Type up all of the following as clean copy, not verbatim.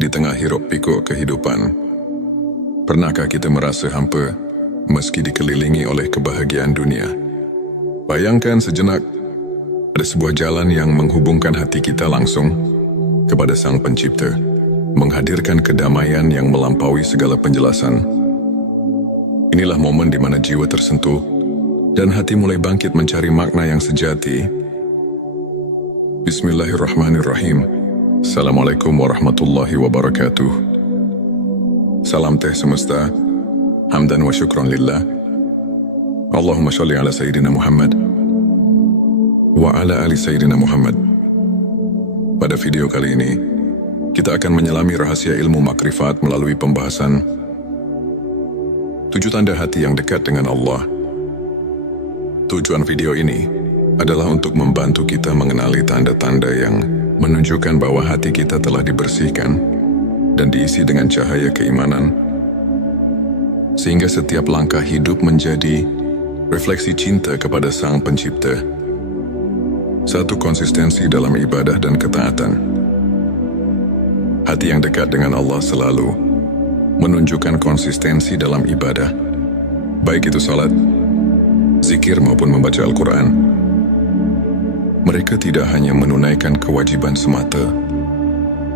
Di tengah hiruk pikuk kehidupan, pernahkah kita merasa hampa meski dikelilingi oleh kebahagiaan dunia? Bayangkan sejenak, ada sebuah jalan yang menghubungkan hati kita langsung kepada Sang Pencipta, menghadirkan kedamaian yang melampaui segala penjelasan. Inilah momen di mana jiwa tersentuh dan hati mulai bangkit mencari makna yang sejati. Bismillahirrahmanirrahim. Assalamualaikum warahmatullahi wabarakatuh. Salam teh semesta, hamdan wa syukron lillah. Allahumma sholli ala Sayyidina Muhammad wa ala ali Sayyidina Muhammad. Pada video kali ini, kita akan menyelami rahasia ilmu makrifat melalui pembahasan 7 tanda hati yang dekat dengan Allah. Tujuan video ini adalah untuk membantu kita mengenali tanda-tanda yang menunjukkan bahwa hati kita telah dibersihkan dan diisi dengan cahaya keimanan, sehingga setiap langkah hidup menjadi refleksi cinta kepada Sang Pencipta. 1. Konsistensi dalam ibadah dan ketaatan. Hati yang dekat dengan Allah selalu menunjukkan konsistensi dalam ibadah, baik itu salat, zikir maupun membaca Al-Quran. Mereka tidak hanya menunaikan kewajiban semata,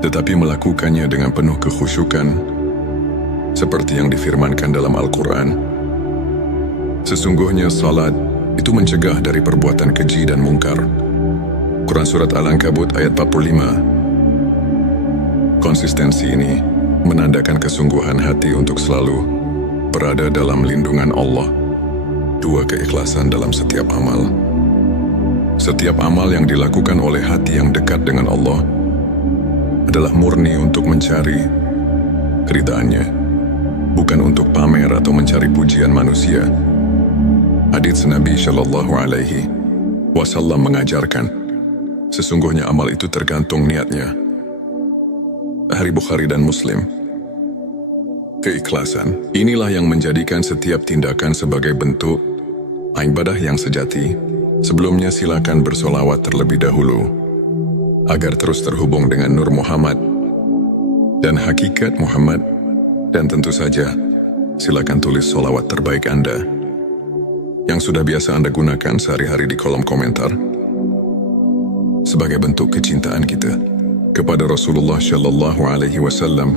tetapi melakukannya dengan penuh kekhusyukan, seperti yang difirmankan dalam Al-Quran. Sesungguhnya salat itu mencegah dari perbuatan keji dan mungkar. Quran Surat Al-Ankabut ayat 45. Konsistensi ini menandakan kesungguhan hati untuk selalu berada dalam lindungan Allah. 2. Keikhlasan dalam setiap amal. Setiap amal yang dilakukan oleh hati yang dekat dengan Allah adalah murni untuk mencari keridhaannya, bukan untuk pamer atau mencari pujian manusia. Hadits Nabi Shallallahu Alaihi Wasallam mengajarkan, sesungguhnya amal itu tergantung niatnya. Hadits Bukhari dan Muslim. Keikhlasan inilah yang menjadikan setiap tindakan sebagai bentuk ibadah yang sejati. Sebelumnya silakan bersolawat terlebih dahulu, agar terus terhubung dengan Nur Muhammad dan hakikat Muhammad. Dan tentu saja, silakan tulis solawat terbaik Anda yang sudah biasa Anda gunakan sehari-hari di kolom komentar, sebagai bentuk kecintaan kita kepada Rasulullah Shallallahu Alaihi Wasallam.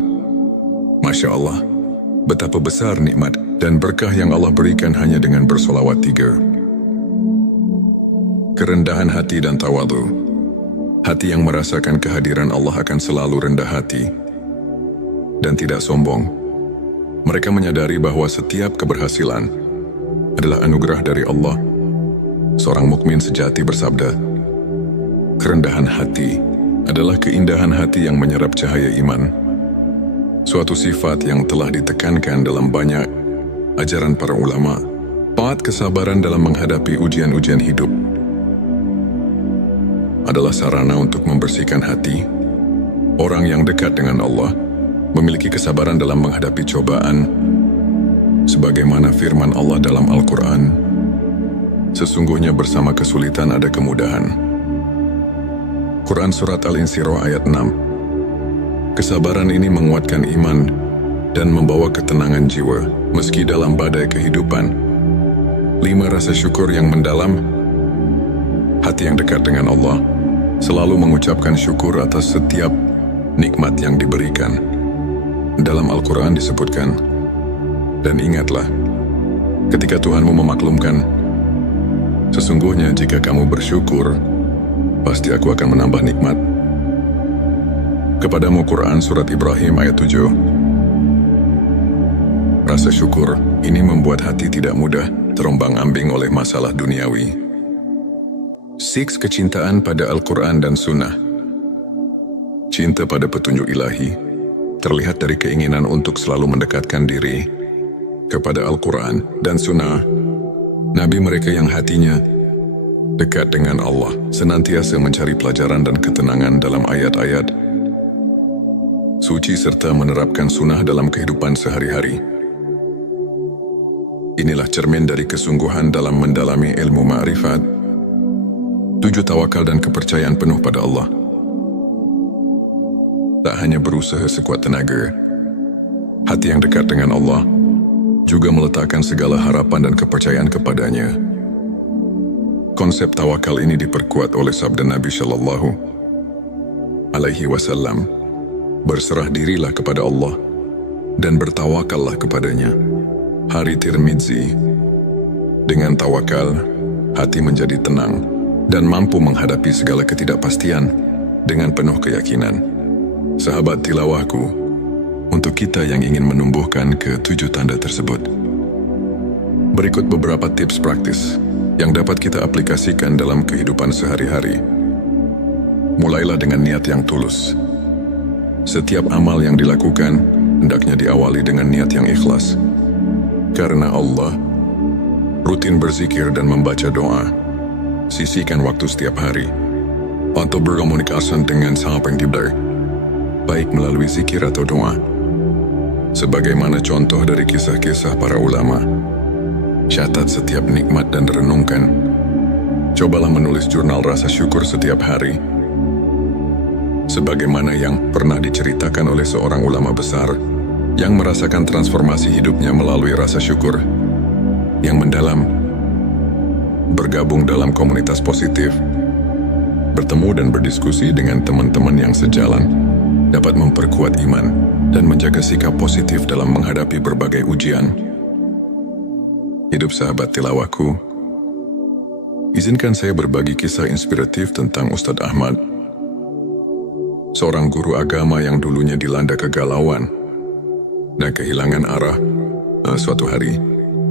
Masya Allah, betapa besar nikmat dan berkah yang Allah berikan hanya dengan bersolawat 3. Kerendahan hati dan tawadhu. Hati yang merasakan kehadiran Allah akan selalu rendah hati dan tidak sombong. Mereka menyadari bahwa setiap keberhasilan adalah anugerah dari Allah. Seorang mukmin sejati bersabda, kerendahan hati adalah keindahan hati yang menyerap cahaya iman. Suatu sifat yang telah ditekankan dalam banyak ajaran para ulama. 4. Kesabaran dalam menghadapi ujian-ujian hidup adalah sarana untuk membersihkan hati. Orang yang dekat dengan Allah memiliki kesabaran dalam menghadapi cobaan, sebagaimana firman Allah dalam Al-Quran, sesungguhnya bersama kesulitan ada kemudahan. Quran Surat Al-Insyirah ayat 6. Kesabaran ini menguatkan iman dan membawa ketenangan jiwa meski dalam badai kehidupan. 5. Rasa syukur yang mendalam. Hati yang dekat dengan Allah selalu mengucapkan syukur atas setiap nikmat yang diberikan. Dalam Al-Quran disebutkan, dan ingatlah, ketika Tuhanmu memaklumkan, sesungguhnya jika kamu bersyukur, pasti aku akan menambah nikmat kepadamu. Quran Surat Ibrahim ayat 7. Rasa syukur ini membuat hati tidak mudah terombang-ambing oleh masalah duniawi. 6. Kecintaan pada Al-Quran dan Sunnah. Cinta pada petunjuk ilahi terlihat dari keinginan untuk selalu mendekatkan diri kepada Al-Quran dan Sunnah. Nabi mereka yang hatinya dekat dengan Allah senantiasa mencari pelajaran dan ketenangan dalam ayat-ayat suci serta menerapkan sunnah dalam kehidupan sehari-hari. Inilah cermin dari kesungguhan dalam mendalami ilmu ma'rifat. 7. Tawakal dan kepercayaan penuh pada Allah. tak hanya berusaha sekuat tenaga. Hati yang dekat dengan Allah juga meletakkan segala harapan dan kepercayaan kepadanya. Konsep tawakal ini diperkuat oleh sabda Nabi Shallallahu Alaihi Wasallam, berserah dirilah kepada Allah dan bertawakallah kepadanya. Hari Tirmidzi, dengan tawakal, hati menjadi tenang dan mampu menghadapi segala ketidakpastian dengan penuh keyakinan. Sahabat tilawahku, untuk kita yang ingin menumbuhkan ke-7 tanda tersebut, berikut beberapa tips praktis yang dapat kita aplikasikan dalam kehidupan sehari-hari. Mulailah dengan niat yang tulus. Setiap amal yang dilakukan hendaknya diawali dengan niat yang ikhlas. Karena Allah, rutin berzikir dan membaca doa. Sisihkan waktu setiap hari untuk berkomunikasi dengan Sang Pencipta, baik melalui zikir atau doa. Sebagaimana contoh dari kisah-kisah para ulama, catat setiap nikmat dan renungkan. Cobalah menulis jurnal rasa syukur setiap hari. Sebagaimana yang pernah diceritakan oleh seorang ulama besar yang merasakan transformasi hidupnya melalui rasa syukur yang mendalam, bergabung dalam komunitas positif, bertemu dan berdiskusi dengan teman-teman yang sejalan, dapat memperkuat iman dan menjaga sikap positif dalam menghadapi berbagai ujian. Hidup sahabat tilawahku, izinkan saya berbagi kisah inspiratif tentang Ustadz Ahmad, seorang guru agama yang dulunya dilanda kegalauan dan kehilangan arah. Suatu hari,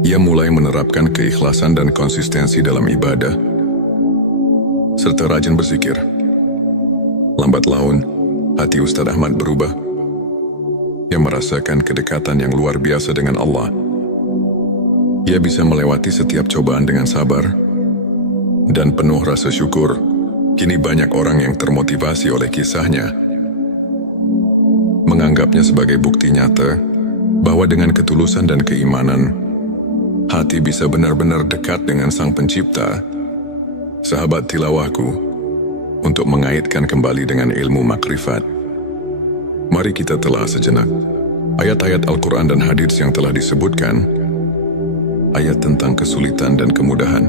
ia mulai menerapkan keikhlasan dan konsistensi dalam ibadah, serta rajin berzikir. Lambat laun, hati Ustadz Ahmad berubah. Ia merasakan kedekatan yang luar biasa dengan Allah. Ia bisa melewati setiap cobaan dengan sabar dan penuh rasa syukur. Kini banyak orang yang termotivasi oleh kisahnya, menganggapnya sebagai bukti nyata bahwa dengan ketulusan dan keimanan, hati bisa benar-benar dekat dengan Sang Pencipta. Sahabat tilawahku, untuk mengaitkan kembali dengan ilmu makrifat, mari kita telah sejenak ayat-ayat Al-Quran dan hadits yang telah disebutkan. Ayat tentang kesulitan dan kemudahan.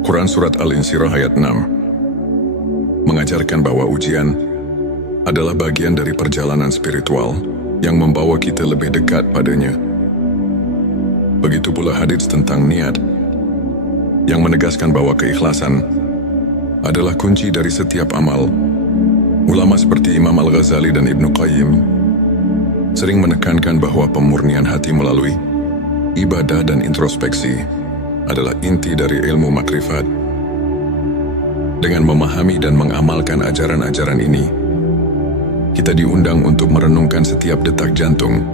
Quran Surat Al-Insyirah ayat 6 mengajarkan bahwa ujian adalah bagian dari perjalanan spiritual yang membawa kita lebih dekat padanya. Begitu pula hadits tentang niat yang menegaskan bahwa keikhlasan adalah kunci dari setiap amal. Ulama seperti Imam Al-Ghazali dan Ibnu Qayyim sering menekankan bahwa pemurnian hati melalui ibadah dan introspeksi adalah inti dari ilmu makrifat. Dengan memahami dan mengamalkan ajaran-ajaran ini, kita diundang untuk merenungkan setiap detak jantung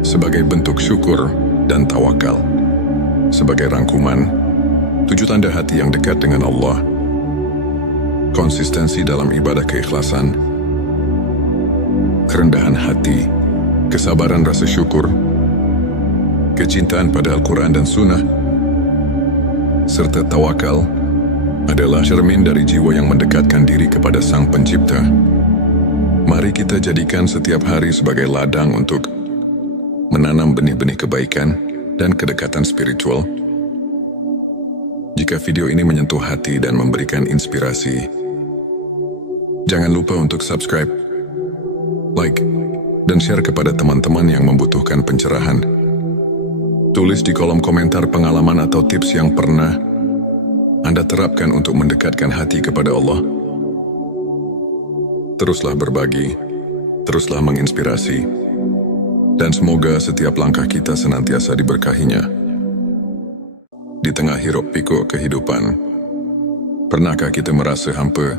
sebagai bentuk syukur dan tawakal. Sebagai rangkuman, 7 tanda hati yang dekat dengan Allah: konsistensi dalam ibadah keikhlasan, kerendahan hati, kesabaran rasa syukur, kecintaan pada Al-Quran dan Sunnah, serta tawakal adalah cermin dari jiwa yang mendekatkan diri kepada Sang Pencipta. Mari kita jadikan setiap hari sebagai ladang untuk menanam benih-benih kebaikan dan kedekatan spiritual. Jika video ini menyentuh hati dan memberikan inspirasi, jangan lupa untuk subscribe, like, dan share kepada teman-teman yang membutuhkan pencerahan. Tulis di kolom komentar pengalaman atau tips yang pernah Anda terapkan untuk mendekatkan hati kepada Allah. Teruslah berbagi, teruslah menginspirasi, dan semoga setiap langkah kita senantiasa diberkahinya. Di tengah hiruk pikuk kehidupan, pernahkah kita merasa hampa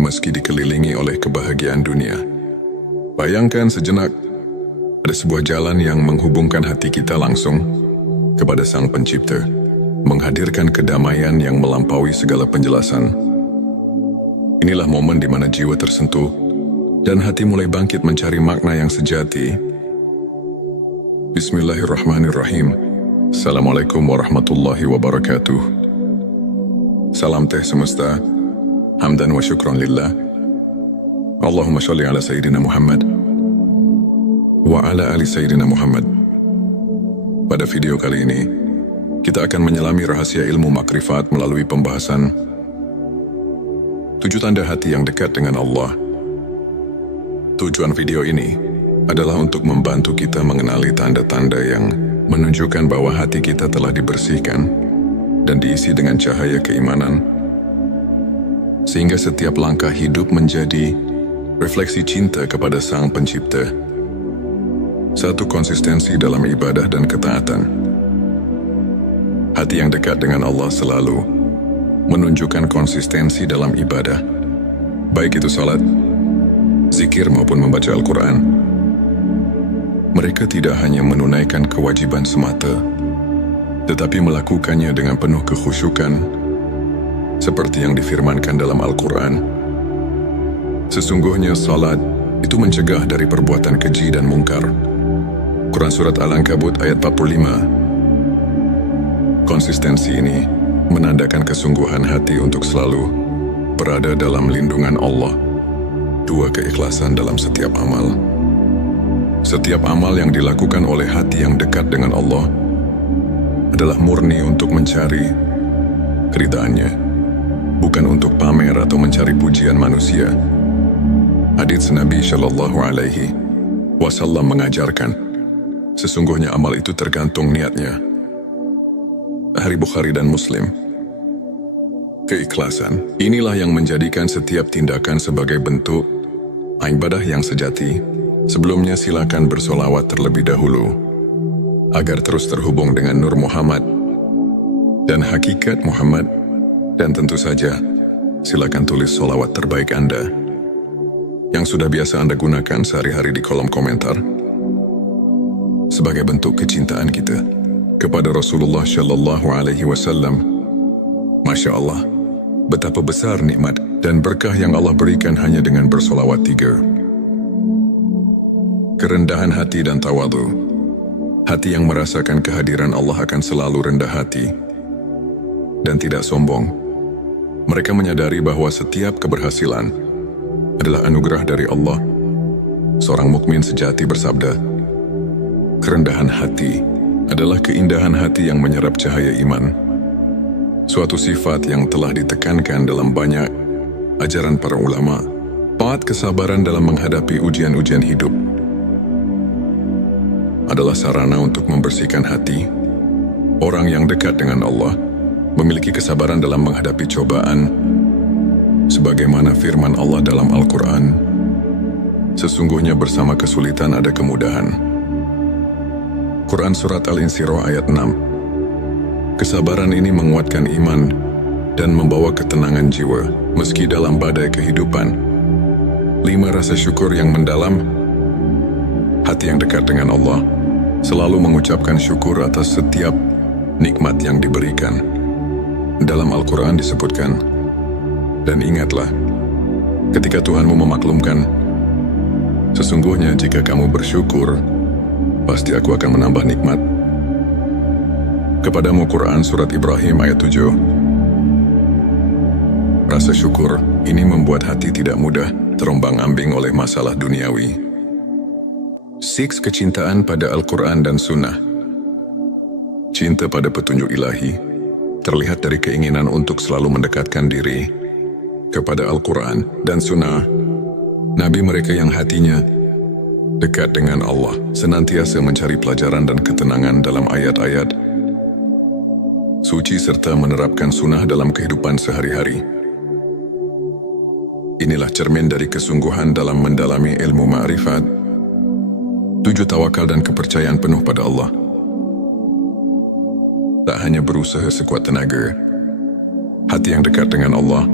meski dikelilingi oleh kebahagiaan dunia? Bayangkan sejenak, ada sebuah jalan yang menghubungkan hati kita langsung kepada Sang Pencipta, menghadirkan kedamaian yang melampaui segala penjelasan. Inilah momen di mana jiwa tersentuh dan hati mulai bangkit mencari makna yang sejati. Bismillahirrahmanirrahim. Assalamualaikum warahmatullahi wabarakatuh. Salam teh semesta, hamdan wa syukron lillah. Allahumma sholli ala Sayyidina Muhammad wa ala ali Sayyidina Muhammad. Pada video kali ini, kita akan menyelami rahasia ilmu makrifat melalui pembahasan 7 tanda hati yang dekat dengan Allah. Tujuan video ini adalah untuk membantu kita mengenali tanda-tanda yang menunjukkan bahwa hati kita telah dibersihkan dan diisi dengan cahaya keimanan, sehingga setiap langkah hidup menjadi refleksi cinta kepada Sang Pencipta. Satu, konsistensi dalam ibadah dan ketaatan. Hati yang dekat dengan Allah selalu menunjukkan konsistensi dalam ibadah, baik itu salat, zikir maupun membaca Al-Quran. Mereka tidak hanya menunaikan kewajiban semata, tetapi melakukannya dengan penuh kekhusyukan, seperti yang difirmankan dalam Al-Quran. Sesungguhnya salat itu mencegah dari perbuatan keji dan mungkar. Quran Surat Al-Ankabut ayat 45. Konsistensi ini menandakan kesungguhan hati untuk selalu berada dalam lindungan Allah. 2, keikhlasan dalam setiap amal. Setiap amal yang dilakukan oleh hati yang dekat dengan Allah adalah murni untuk mencari keridhaannya, bukan untuk pamer atau mencari pujian manusia. Hadits Nabi Shallallahu Alaihi Wasallam mengajarkan, sesungguhnya amal itu tergantung niatnya. Hari Bukhari dan Muslim. Keikhlasan, inilah yang menjadikan setiap tindakan sebagai bentuk ibadah yang sejati. Sebelumnya silakan bersolawat terlebih dahulu, agar terus terhubung dengan Nur Muhammad dan hakikat Muhammad. Dan tentu saja, silakan tulis solawat terbaik Anda yang sudah biasa Anda gunakan sehari-hari di kolom komentar, sebagai bentuk kecintaan kita kepada Rasulullah Shallallahu Alaihi Wasallam. Masya Allah, betapa besar nikmat dan berkah yang Allah berikan hanya dengan bersolawat 3. Kerendahan hati dan tawadhu. Hati yang merasakan kehadiran Allah akan selalu rendah hati dan tidak sombong. Mereka menyadari bahwa setiap keberhasilan adalah anugerah dari Allah. Seorang mukmin sejati bersabda, kerendahan hati adalah keindahan hati yang menyerap cahaya iman. Suatu sifat yang telah ditekankan dalam banyak ajaran para ulama. 4, kesabaran dalam menghadapi ujian-ujian hidup adalah sarana untuk membersihkan hati. Orang yang dekat dengan Allah memiliki kesabaran dalam menghadapi cobaan, sebagaimana firman Allah dalam Al-Quran, sesungguhnya bersama kesulitan ada kemudahan. Quran Surat Al-Insyirah ayat 6. Kesabaran ini menguatkan iman dan membawa ketenangan jiwa meski dalam badai kehidupan. 5, rasa syukur yang mendalam. Hati yang dekat dengan Allah selalu mengucapkan syukur atas setiap nikmat yang diberikan. Dalam Al-Quran disebutkan, dan ingatlah, ketika Tuhanmu memaklumkan, sesungguhnya jika kamu bersyukur, pasti aku akan menambah nikmat. Kepadamu Quran Surat Ibrahim ayat 7. Rasa syukur ini membuat hati tidak mudah terombang-ambing oleh masalah duniawi. 6, kecintaan pada Al-Quran dan Sunnah. Cinta pada petunjuk ilahi terlihat dari keinginan untuk selalu mendekatkan diri kepada Al-Quran dan Sunnah. Nabi mereka yang hatinya dekat dengan Allah senantiasa mencari pelajaran dan ketenangan dalam ayat-ayat suci serta menerapkan sunnah dalam kehidupan sehari-hari. Inilah cermin dari kesungguhan dalam mendalami ilmu ma'rifat. 7, tawakal dan kepercayaan penuh pada Allah. Tak hanya berusaha sekuat tenaga, hati yang dekat dengan Allah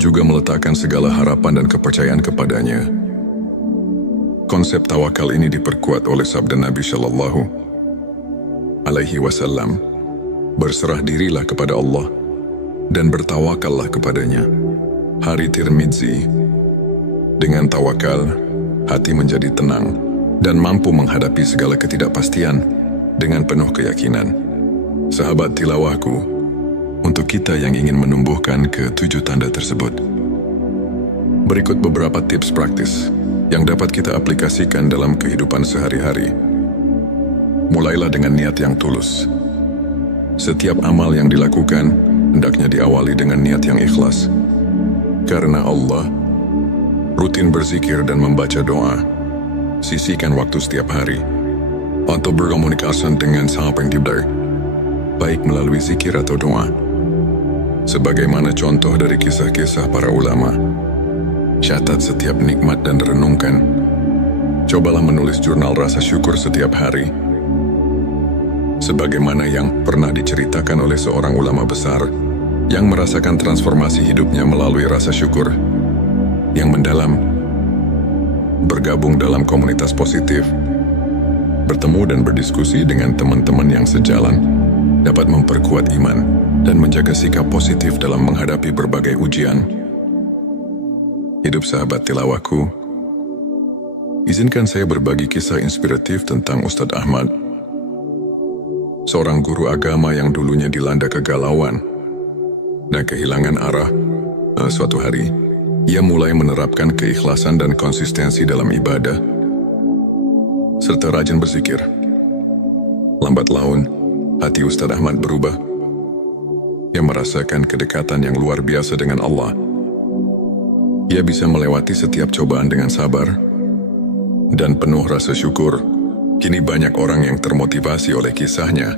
juga meletakkan segala harapan dan kepercayaan kepadanya. Konsep tawakal ini diperkuat oleh sabda Nabi Shallallahu Alaihi Wasallam, berserah dirilah kepada Allah dan bertawakallah kepadanya. Hari Tirmidzi. Dengan tawakal, hati menjadi tenang dan mampu menghadapi segala ketidakpastian dengan penuh keyakinan. Sahabat tilawahku, untuk kita yang ingin menumbuhkan ke-7 tanda tersebut, Berikut beberapa tips praktis yang dapat kita aplikasikan dalam kehidupan sehari-hari. Mulailah dengan niat yang tulus. Setiap amal yang dilakukan hendaknya diawali dengan niat yang ikhlas. Karena Allah, rutin berzikir dan membaca doa. Sisihkan waktu setiap hari untuk berkomunikasi dengan Sang Pencipta, baik melalui zikir atau doa. Sebagaimana contoh dari kisah-kisah para ulama, catat setiap nikmat dan renungkan. Cobalah menulis jurnal rasa syukur setiap hari. Sebagaimana yang pernah diceritakan oleh seorang ulama besar yang merasakan transformasi hidupnya melalui rasa syukur yang mendalam, bergabung dalam komunitas positif, bertemu dan berdiskusi dengan teman-teman yang sejalan, dapat memperkuat iman dan menjaga sikap positif dalam menghadapi berbagai ujian. Hidup sahabat tilawahku, izinkan saya berbagi kisah inspiratif tentang Ustadz Ahmad, seorang guru agama yang dulunya dilanda kegalauan dan kehilangan arah. Suatu hari, ia mulai menerapkan keikhlasan dan konsistensi dalam ibadah, serta rajin berzikir. Lambat laun, hati Ustadz Ahmad berubah. Ia merasakan kedekatan yang luar biasa dengan Allah. Ia bisa melewati setiap cobaan dengan sabar dan penuh rasa syukur. Kini banyak orang yang termotivasi oleh kisahnya,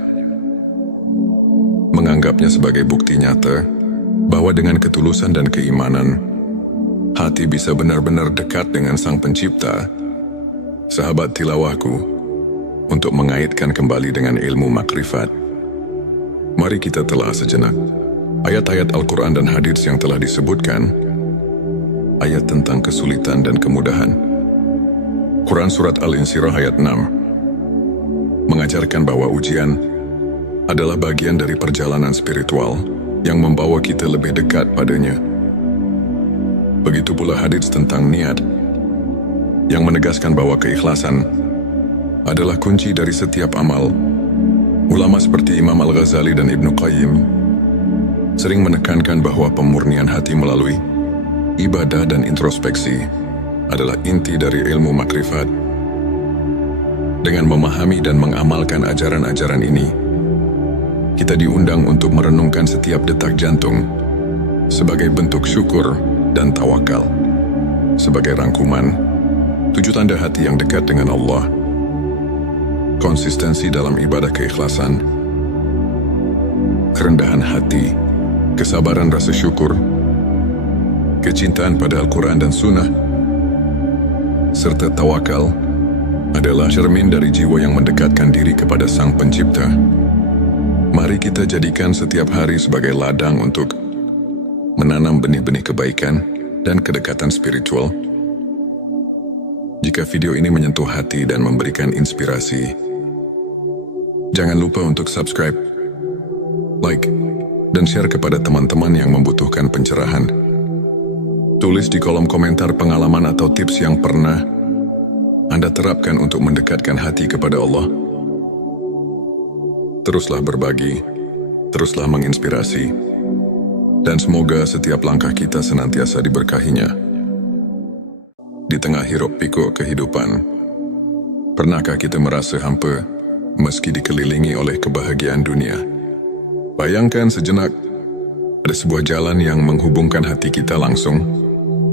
menganggapnya sebagai bukti nyata bahwa dengan ketulusan dan keimanan, hati bisa benar-benar dekat dengan Sang Pencipta. Sahabat tilawahku, untuk mengaitkan kembali dengan ilmu makrifat, mari kita telah sejenak ayat-ayat Al-Quran dan hadits yang telah disebutkan. Ayat tentang kesulitan dan kemudahan. Quran Surat Al-Insyirah ayat 6 mengajarkan bahwa ujian adalah bagian dari perjalanan spiritual yang membawa kita lebih dekat padanya. Begitu pula hadits tentang niat yang menegaskan bahwa keikhlasan adalah kunci dari setiap amal. Ulama seperti Imam Al-Ghazali dan Ibnu Qayyim sering menekankan bahwa pemurnian hati melalui ibadah dan introspeksi adalah inti dari ilmu makrifat. Dengan memahami dan mengamalkan ajaran-ajaran ini, kita diundang untuk merenungkan setiap detak jantung sebagai bentuk syukur dan tawakal. Sebagai rangkuman, 7 tanda hati yang dekat dengan Allah: konsistensi dalam ibadah keikhlasan, kerendahan hati, kesabaran rasa syukur, kecintaan pada Al-Quran dan Sunnah, serta tawakal adalah cermin dari jiwa yang mendekatkan diri kepada Sang Pencipta. Mari kita jadikan setiap hari sebagai ladang untuk menanam benih-benih kebaikan dan kedekatan spiritual. Jika video ini menyentuh hati dan memberikan inspirasi, jangan lupa untuk subscribe, like, dan share kepada teman-teman yang membutuhkan pencerahan. Tulis di kolom komentar pengalaman atau tips yang pernah Anda terapkan untuk mendekatkan hati kepada Allah. Teruslah berbagi, teruslah menginspirasi, dan semoga setiap langkah kita senantiasa diberkahinya. Di tengah hiruk pikuk kehidupan, pernahkah kita merasa hampa meski dikelilingi oleh kebahagiaan dunia? Bayangkan sejenak, ada sebuah jalan yang menghubungkan hati kita langsung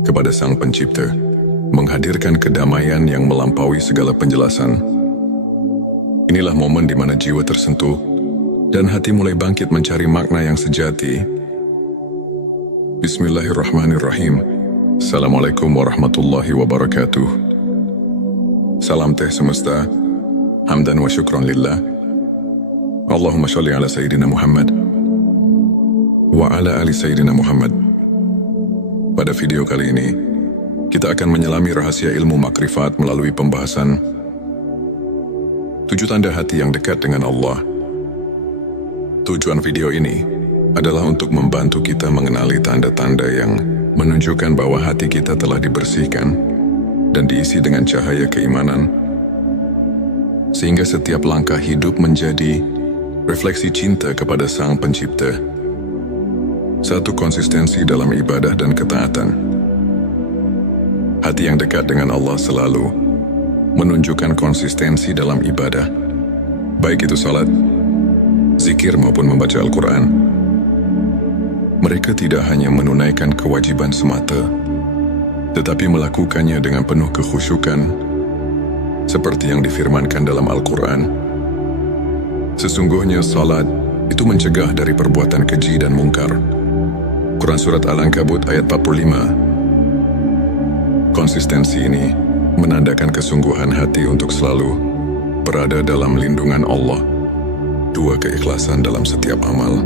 kepada Sang Pencipta, menghadirkan kedamaian yang melampaui segala penjelasan. Inilah momen di mana jiwa tersentuh dan hati mulai bangkit mencari makna yang sejati. Bismillahirrahmanirrahim. Assalamualaikum warahmatullahi wabarakatuh. Salam teh semesta, hamdan wa syukran lillah. Allahumma sholli ala Sayyidina Muhammad wa ala ali Sayyidina Muhammad. Pada video kali ini, kita akan menyelami rahasia ilmu makrifat melalui pembahasan 7 tanda hati yang dekat dengan Allah. Tujuan video ini adalah untuk membantu kita mengenali tanda-tanda yang menunjukkan bahwa hati kita telah dibersihkan dan diisi dengan cahaya keimanan, sehingga setiap langkah hidup menjadi refleksi cinta kepada Sang Pencipta. 1. Konsistensi dalam ibadah dan ketaatan. Hati yang dekat dengan Allah selalu menunjukkan konsistensi dalam ibadah, baik itu salat, zikir maupun membaca Al-Quran. Mereka tidak hanya menunaikan kewajiban semata, tetapi melakukannya dengan penuh kekhusyukan, seperti yang difirmankan dalam Al-Quran. Sesungguhnya salat itu mencegah dari perbuatan keji dan mungkar. Quran Surat Al-Ankabut ayat 45. Konsistensi ini menandakan kesungguhan hati untuk selalu berada dalam lindungan Allah. 2. Keikhlasan dalam setiap amal.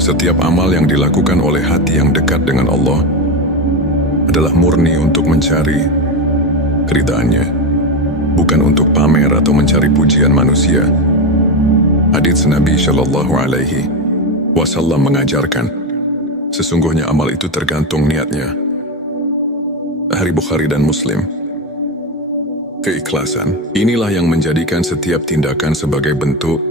Setiap amal yang dilakukan oleh hati yang dekat dengan Allah adalah murni untuk mencari keridhaannya, bukan untuk pamer atau mencari pujian manusia. Hadits Nabi Shallallahu Alaihi Wasallam mengajarkan, sesungguhnya amal itu tergantung niatnya. Hari Bukhari dan Muslim. Keikhlasan inilah yang menjadikan setiap tindakan sebagai bentuk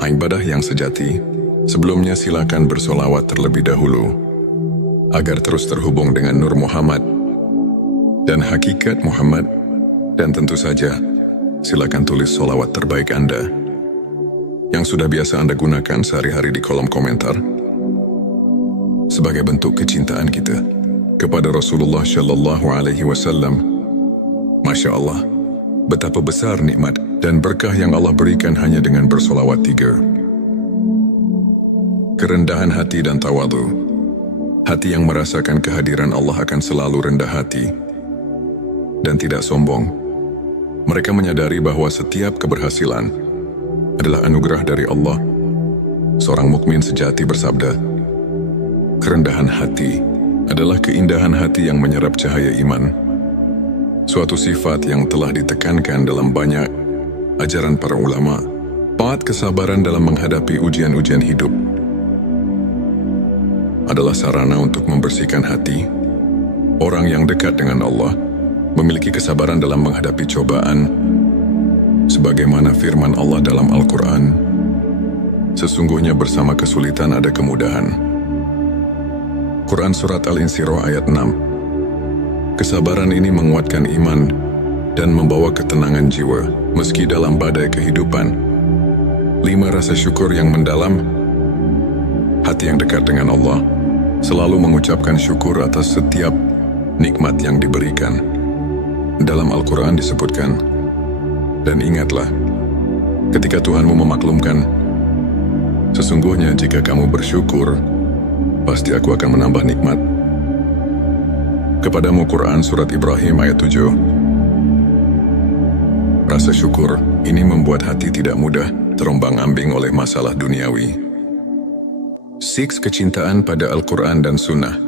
ibadah yang sejati. Sebelumnya silakan bersolawat terlebih dahulu agar terus terhubung dengan Nur Muhammad dan hakikat Muhammad, dan tentu saja silakan tulis solawat terbaik Anda yang sudah biasa Anda gunakan sehari-hari di kolom komentar sebagai bentuk kecintaan kita kepada Rasulullah Shallallahu Alaihi Wasallam. Masya Allah, betapa besar nikmat dan berkah yang Allah berikan hanya dengan bersolawat 3. Kerendahan hati dan tawadhu. Hati yang merasakan kehadiran Allah akan selalu rendah hati dan tidak sombong. Mereka menyadari bahwa setiap keberhasilan adalah anugerah dari Allah. Seorang mukmin sejati bersabda, kerendahan hati adalah keindahan hati yang menyerap cahaya iman. Suatu sifat yang telah ditekankan dalam banyak ajaran para ulama. 4. Kesabaran dalam menghadapi ujian-ujian hidup adalah sarana untuk membersihkan hati. Orang yang dekat dengan Allah memiliki kesabaran dalam menghadapi cobaan, sebagaimana firman Allah dalam Al-Quran, sesungguhnya bersama kesulitan ada kemudahan. Quran Surat Al-Insyirah ayat 6. Kesabaran ini menguatkan iman dan membawa ketenangan jiwa meski dalam badai kehidupan. 5. Rasa syukur yang mendalam. Hati yang dekat dengan Allah selalu mengucapkan syukur atas setiap nikmat yang diberikan. Dalam Al-Quran disebutkan, dan ingatlah ketika Tuhanmu memaklumkan, sesungguhnya jika kamu bersyukur, pasti aku akan menambah nikmat kepadamu. Quran Surat Ibrahim ayat 7. Rasa syukur ini membuat hati tidak mudah terombang-ambing oleh masalah duniawi. 6. Kecintaan pada Al-Quran dan Sunnah.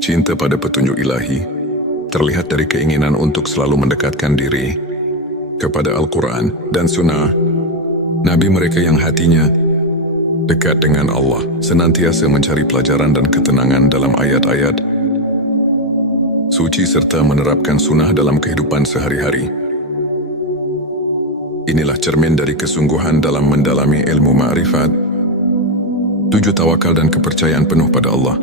Cinta pada petunjuk ilahi terlihat dari keinginan untuk selalu mendekatkan diri kepada Al-Quran dan Sunnah. Nabi mereka yang hatinya dekat dengan Allah senantiasa mencari pelajaran dan ketenangan dalam ayat-ayat suci serta menerapkan sunnah dalam kehidupan sehari-hari. Inilah cermin dari kesungguhan dalam mendalami ilmu ma'rifat. 7. Tawakal dan kepercayaan penuh pada Allah.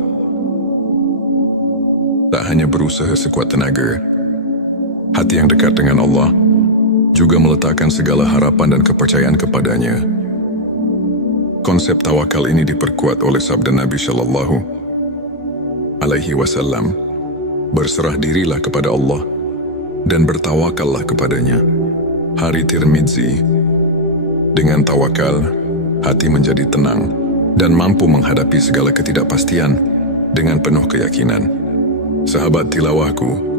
Tak hanya berusaha sekuat tenaga, hati yang dekat dengan Allah juga meletakkan segala harapan dan kepercayaan kepadanya. Konsep tawakal ini diperkuat oleh sabda Nabi Shallallahu Alaihi Wasallam, berserah dirilah kepada Allah dan bertawakallah kepadanya. Hari Tirmidzi. Dengan tawakal, hati menjadi tenang dan mampu menghadapi segala ketidakpastian dengan penuh keyakinan. Sahabat tilawahku,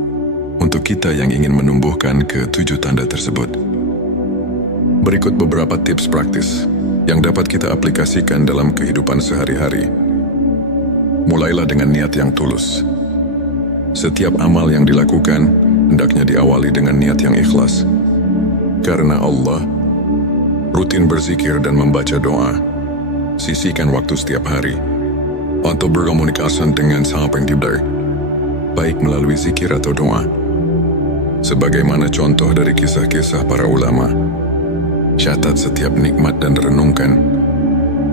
untuk kita yang ingin menumbuhkan ke-7 tanda tersebut, berikut beberapa tips praktis yang dapat kita aplikasikan dalam kehidupan sehari-hari. Mulailah dengan niat yang tulus. Setiap amal yang dilakukan hendaknya diawali dengan niat yang ikhlas. Karena Allah, rutin berzikir dan membaca doa. Sisihkan waktu setiap hari untuk berkomunikasi dengan Sang Pencipta, baik melalui zikir atau doa. Sebagaimana contoh dari kisah-kisah para ulama, catat setiap nikmat dan renungkan.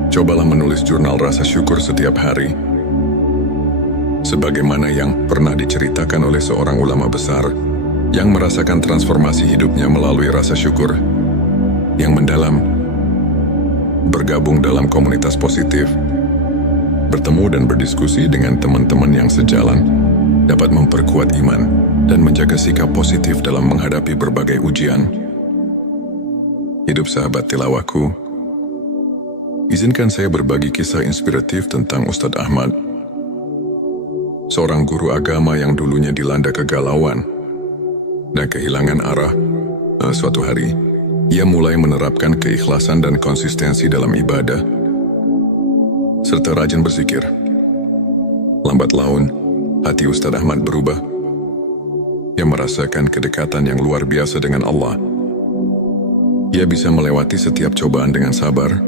Cobalah menulis jurnal rasa syukur setiap hari. sebagaimana yang pernah diceritakan oleh seorang ulama besar yang merasakan transformasi hidupnya melalui rasa syukur yang mendalam, bergabung dalam komunitas positif, bertemu dan berdiskusi dengan teman-teman yang sejalan, dapat memperkuat iman dan menjaga sikap positif dalam menghadapi berbagai ujian. Hidup sahabat tilawahku, izinkan saya berbagi kisah inspiratif tentang Ustadz Ahmad, seorang guru agama yang dulunya dilanda kegalauan dan kehilangan arah. Suatu hari, ia mulai menerapkan keikhlasan dan konsistensi dalam ibadah, serta rajin berzikir. Lambat laun, hati Ustadz Ahmad berubah. Ia merasakan kedekatan yang luar biasa dengan Allah. Ia bisa melewati setiap cobaan dengan sabar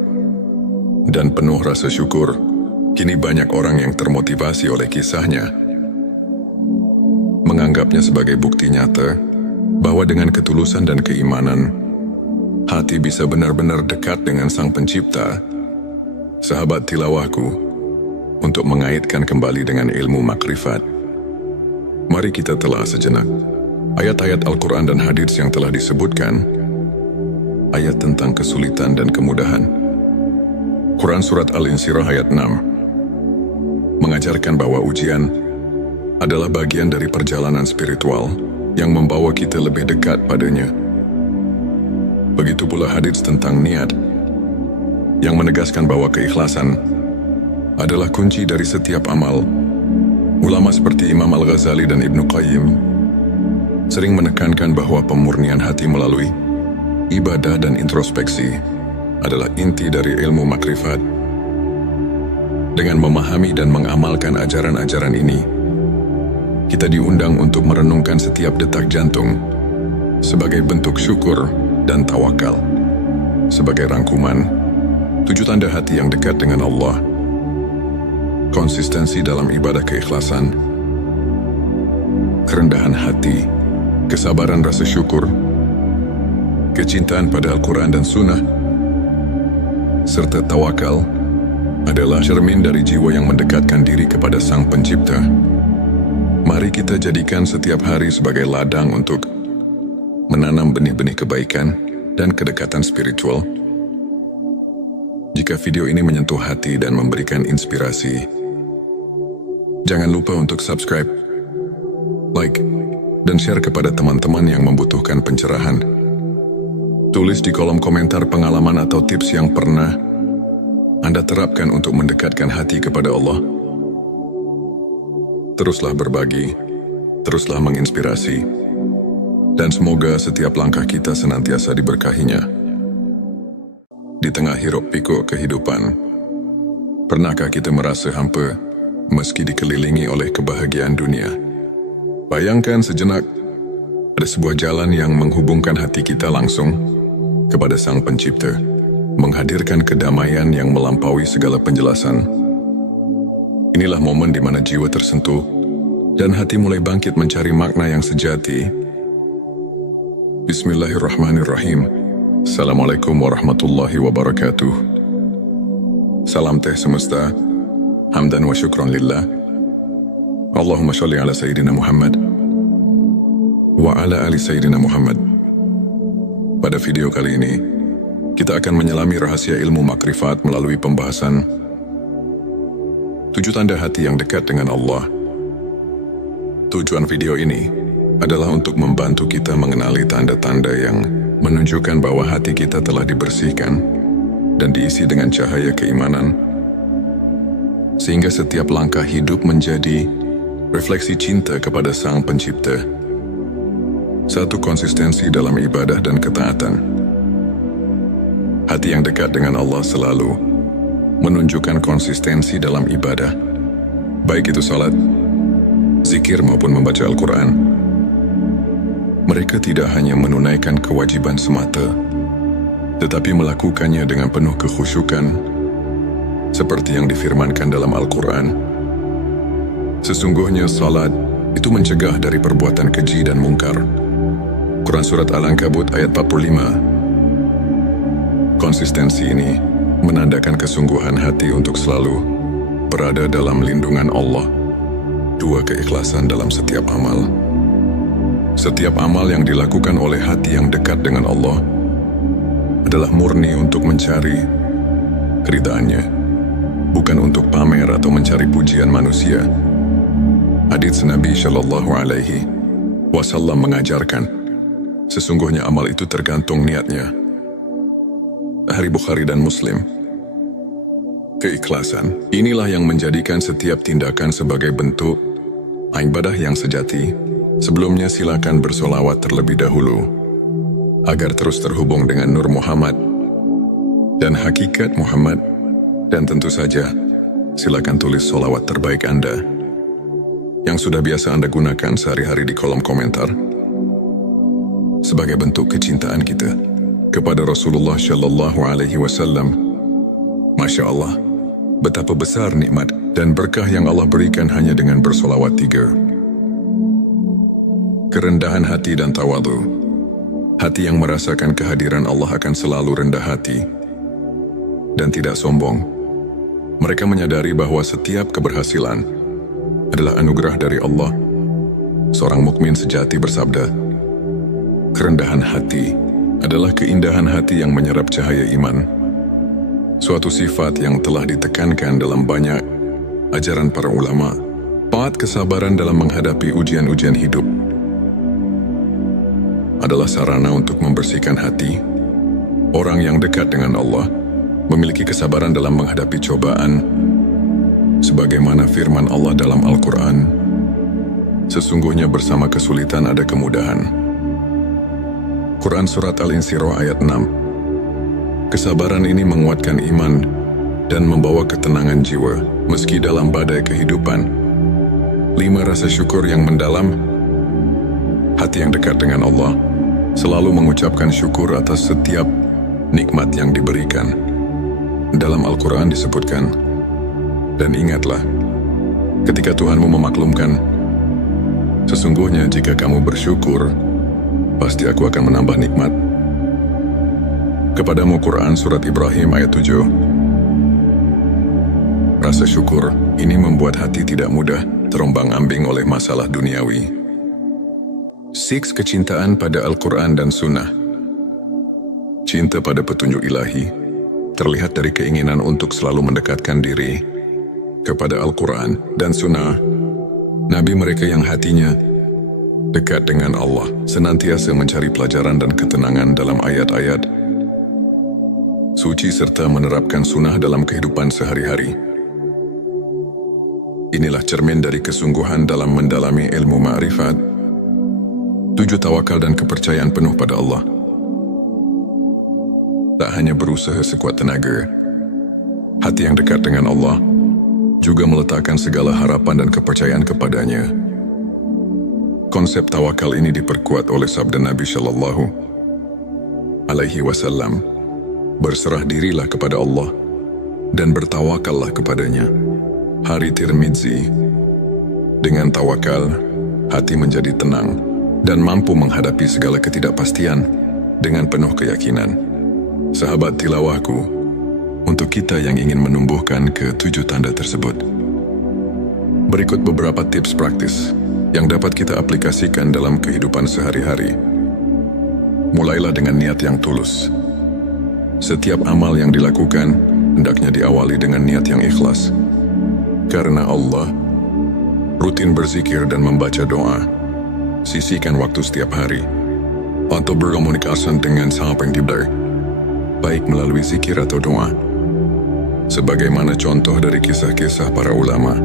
dan penuh rasa syukur. Kini banyak orang yang termotivasi oleh kisahnya, menganggapnya sebagai bukti nyata bahwa dengan ketulusan dan keimanan, hati bisa benar-benar dekat dengan Sang Pencipta. Sahabat tilawahku, untuk mengaitkan kembali dengan ilmu makrifat, mari kita telah sejenak ayat-ayat Al-Quran dan hadits yang telah disebutkan, ayat tentang kesulitan dan kemudahan. Quran Surat Al-Insyirah ayat 6 mengajarkan bahwa ujian adalah bagian dari perjalanan spiritual yang membawa kita lebih dekat padanya. Begitu pula hadits tentang niat, yang menegaskan bahwa keikhlasan adalah kunci dari setiap amal. Ulama seperti Imam Al-Ghazali dan Ibnu Qayyim sering menekankan bahwa pemurnian hati melalui ibadah dan introspeksi adalah inti dari ilmu makrifat. Dengan memahami dan mengamalkan ajaran-ajaran ini, kita diundang untuk merenungkan setiap detak jantung sebagai bentuk syukur dan tawakal. Sebagai rangkuman, 7 tanda hati yang dekat dengan Allah: konsistensi dalam ibadah keikhlasan, kerendahan hati, kesabaran rasa syukur, kecintaan pada Al-Quran dan Sunnah, serta tawakal adalah cermin dari jiwa yang mendekatkan diri kepada Sang Pencipta. Mari kita jadikan setiap hari sebagai ladang untuk menanam benih-benih kebaikan dan kedekatan spiritual. Jika video ini menyentuh hati dan memberikan inspirasi, jangan lupa untuk subscribe, like, dan share kepada teman-teman yang membutuhkan pencerahan. Tulis di kolom komentar pengalaman atau tips yang pernah Anda terapkan untuk mendekatkan hati kepada Allah. Teruslah berbagi, teruslah menginspirasi, dan semoga setiap langkah kita senantiasa diberkahinya. Di tengah hiruk-pikuk kehidupan, pernahkah kita merasa hampa meski dikelilingi oleh kebahagiaan dunia? Bayangkan sejenak, ada sebuah jalan yang menghubungkan hati kita langsung kepada Sang Pencipta, menghadirkan kedamaian yang melampaui segala penjelasan. Inilah momen di mana jiwa tersentuh dan hati mulai bangkit mencari makna yang sejati. Bismillahirrahmanirrahim. Assalamualaikum warahmatullahi wabarakatuh. Salam teh semesta, hamdan wa syukran lillah. Allahumma sholli ala Sayyidina Muhammad wa ala ali Sayyidina Muhammad. Pada video kali ini, kita akan menyelami rahasia ilmu makrifat melalui pembahasan 7 tanda hati yang dekat dengan Allah. Tujuan video ini adalah untuk membantu kita mengenali tanda-tanda yang menunjukkan bahwa hati kita telah dibersihkan dan diisi dengan cahaya keimanan, sehingga setiap langkah hidup menjadi refleksi cinta kepada Sang Pencipta. 1. Konsistensi dalam ibadah dan ketaatan. Hati yang dekat dengan Allah selalu menunjukkan konsistensi dalam ibadah, baik itu salat, zikir maupun membaca Al-Quran. Mereka tidak hanya menunaikan kewajiban semata, tetapi melakukannya dengan penuh kekhusyukan, seperti yang difirmankan dalam Al-Quran. Sesungguhnya salat itu mencegah dari perbuatan keji dan mungkar. Quran Surat Al-Ankabut ayat 45. Konsistensi ini menandakan kesungguhan hati untuk selalu berada dalam lindungan Allah 2. Keikhlasan dalam setiap amal. Setiap amal yang dilakukan oleh hati yang dekat dengan Allah adalah murni untuk mencari keridhaannya, bukan untuk pamer atau mencari pujian manusia. Hadits Nabi Shallallahu Alaihi Wasallam mengajarkan, sesungguhnya amal itu tergantung niatnya. Sahih Bukhari dan Muslim. Keikhlasan inilah yang menjadikan setiap tindakan sebagai bentuk ibadah yang sejati. Sebelumnya silakan bersolawat terlebih dahulu agar terus terhubung dengan Nur Muhammad dan hakikat Muhammad, dan tentu saja silakan tulis solawat terbaik Anda yang sudah biasa Anda gunakan sehari-hari di kolom komentar sebagai bentuk kecintaan kita kepada Rasulullah Shallallahu Alaihi Wasallam. Masya Allah, betapa besar nikmat dan berkah yang Allah berikan hanya dengan bersolawat 3. Kerendahan hati dan tawadhu. Hati yang merasakan kehadiran Allah akan selalu rendah hati dan tidak sombong. Mereka menyadari bahwa setiap keberhasilan adalah anugerah dari Allah. Seorang mukmin sejati bersabda, kerendahan hati adalah keindahan hati yang menyerap cahaya iman. Suatu sifat yang telah ditekankan dalam banyak ajaran para ulama. 4. Kesabaran dalam menghadapi ujian-ujian hidup adalah sarana untuk membersihkan hati. Orang yang dekat dengan Allah memiliki kesabaran dalam menghadapi cobaan, sebagaimana firman Allah dalam Al-Quran, sesungguhnya bersama kesulitan ada kemudahan. Quran Surat Al-Insyirah ayat 6. Kesabaran ini menguatkan iman dan membawa ketenangan jiwa meski dalam badai kehidupan. 5. Rasa syukur yang mendalam. Hati yang dekat dengan Allah selalu mengucapkan syukur atas setiap nikmat yang diberikan. Dalam Al-Quran disebutkan, dan ingatlah, ketika Tuhanmu memaklumkan, sesungguhnya jika kamu bersyukur, pasti aku akan menambah nikmat kepadamu. Quran Surat Ibrahim ayat 7. Rasa syukur ini membuat hati tidak mudah terombang-ambing oleh masalah duniawi. 6. Kecintaan pada Al-Quran dan Sunnah. Cinta pada petunjuk ilahi terlihat dari keinginan untuk selalu mendekatkan diri kepada Al-Quran dan Sunnah. Nabi mereka yang hatinya dekat dengan Allah senantiasa mencari pelajaran dan ketenangan dalam ayat-ayat suci serta menerapkan sunnah dalam kehidupan sehari-hari. Inilah cermin dari kesungguhan dalam mendalami ilmu ma'rifat. 7. Tawakal dan kepercayaan penuh pada Allah. Tak hanya berusaha sekuat tenaga, hati yang dekat dengan Allah juga meletakkan segala harapan dan kepercayaan kepadanya. Konsep tawakal ini diperkuat oleh sabda Nabi Shallallahu Alaihi Wasallam, berserah dirilah kepada Allah dan bertawakallah kepadanya. Hari Tirmidzi. Dengan tawakal, hati menjadi tenang dan mampu menghadapi segala ketidakpastian dengan penuh keyakinan. Sahabat tilawahku, untuk kita yang ingin menumbuhkan ke-7 tanda tersebut, berikut beberapa tips praktis yang dapat kita aplikasikan dalam kehidupan sehari-hari. Mulailah dengan niat yang tulus. Setiap amal yang dilakukan hendaknya diawali dengan niat yang ikhlas. Karena Allah, rutin berzikir dan membaca doa. Sisihkan waktu setiap hari untuk berkomunikasi dengan Sang Pencipta, baik melalui zikir atau doa. Sebagaimana contoh dari kisah-kisah para ulama,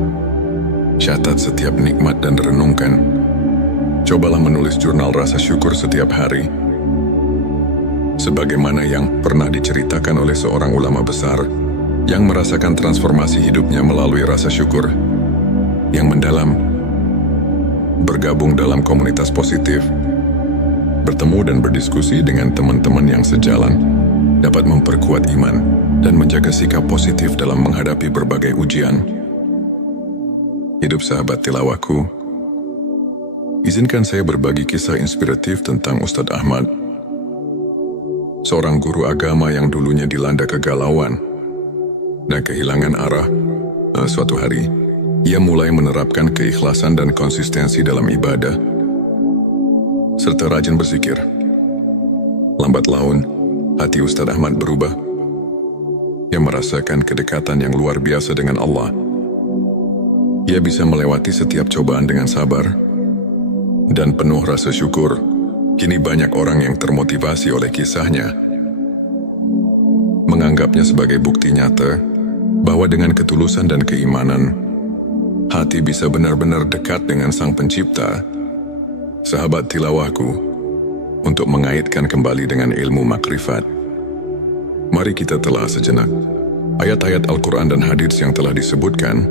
catat setiap nikmat dan renungkan. Cobalah menulis jurnal rasa syukur setiap hari. Sebagaimana yang pernah diceritakan oleh seorang ulama besar yang merasakan transformasi hidupnya melalui rasa syukur yang mendalam. Bergabung dalam komunitas positif, bertemu dan berdiskusi dengan teman-teman yang sejalan, dapat memperkuat iman dan menjaga sikap positif dalam menghadapi berbagai ujian. Hidup sahabat tilawahku, izinkan saya berbagi kisah inspiratif tentang Ustadz Ahmad, seorang guru agama yang dulunya dilanda kegalauan dan kehilangan arah. Suatu hari, ia mulai menerapkan keikhlasan dan konsistensi dalam ibadah, serta rajin berzikir. Lambat laun, hati Ustadz Ahmad berubah. Ia merasakan kedekatan yang luar biasa dengan Allah. Ia bisa melewati setiap cobaan dengan sabar dan penuh rasa syukur. Kini banyak orang yang termotivasi oleh kisahnya, menganggapnya sebagai bukti nyata bahwa dengan ketulusan dan keimanan, hati bisa benar-benar dekat dengan Sang Pencipta. Sahabat tilawahku, untuk mengaitkan kembali dengan ilmu makrifat, mari kita telah sejenak ayat-ayat Al-Quran dan hadits yang telah disebutkan,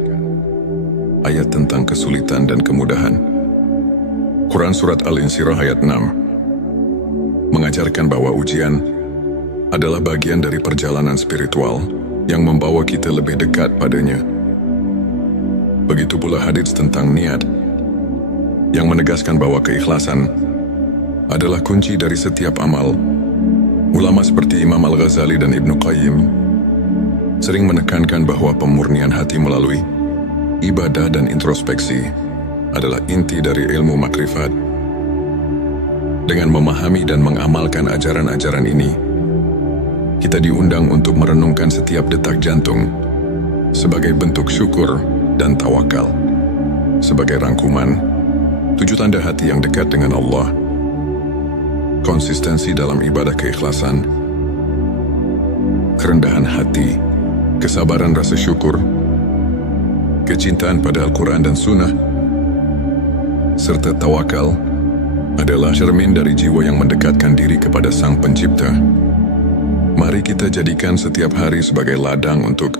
ayat tentang kesulitan dan kemudahan. Quran Surat Al-Insyirah ayat 6 mengajarkan bahwa ujian adalah bagian dari perjalanan spiritual yang membawa kita lebih dekat padanya. Begitu pula hadits tentang niat, yang menegaskan bahwa keikhlasan adalah kunci dari setiap amal. Ulama seperti Imam Al-Ghazali dan Ibnu Qayyim sering menekankan bahwa pemurnian hati melalui ibadah dan introspeksi adalah inti dari ilmu makrifat. Dengan memahami dan mengamalkan ajaran-ajaran ini, kita diundang untuk merenungkan setiap detak jantung sebagai bentuk syukur dan tawakal. Sebagai rangkuman, 7 tanda hati yang dekat dengan Allah: konsistensi dalam ibadah keikhlasan, kerendahan hati, kesabaran rasa syukur, kecintaan pada Al-Quran dan Sunnah, serta tawakal adalah cermin dari jiwa yang mendekatkan diri kepada Sang Pencipta. Mari kita jadikan setiap hari sebagai ladang untuk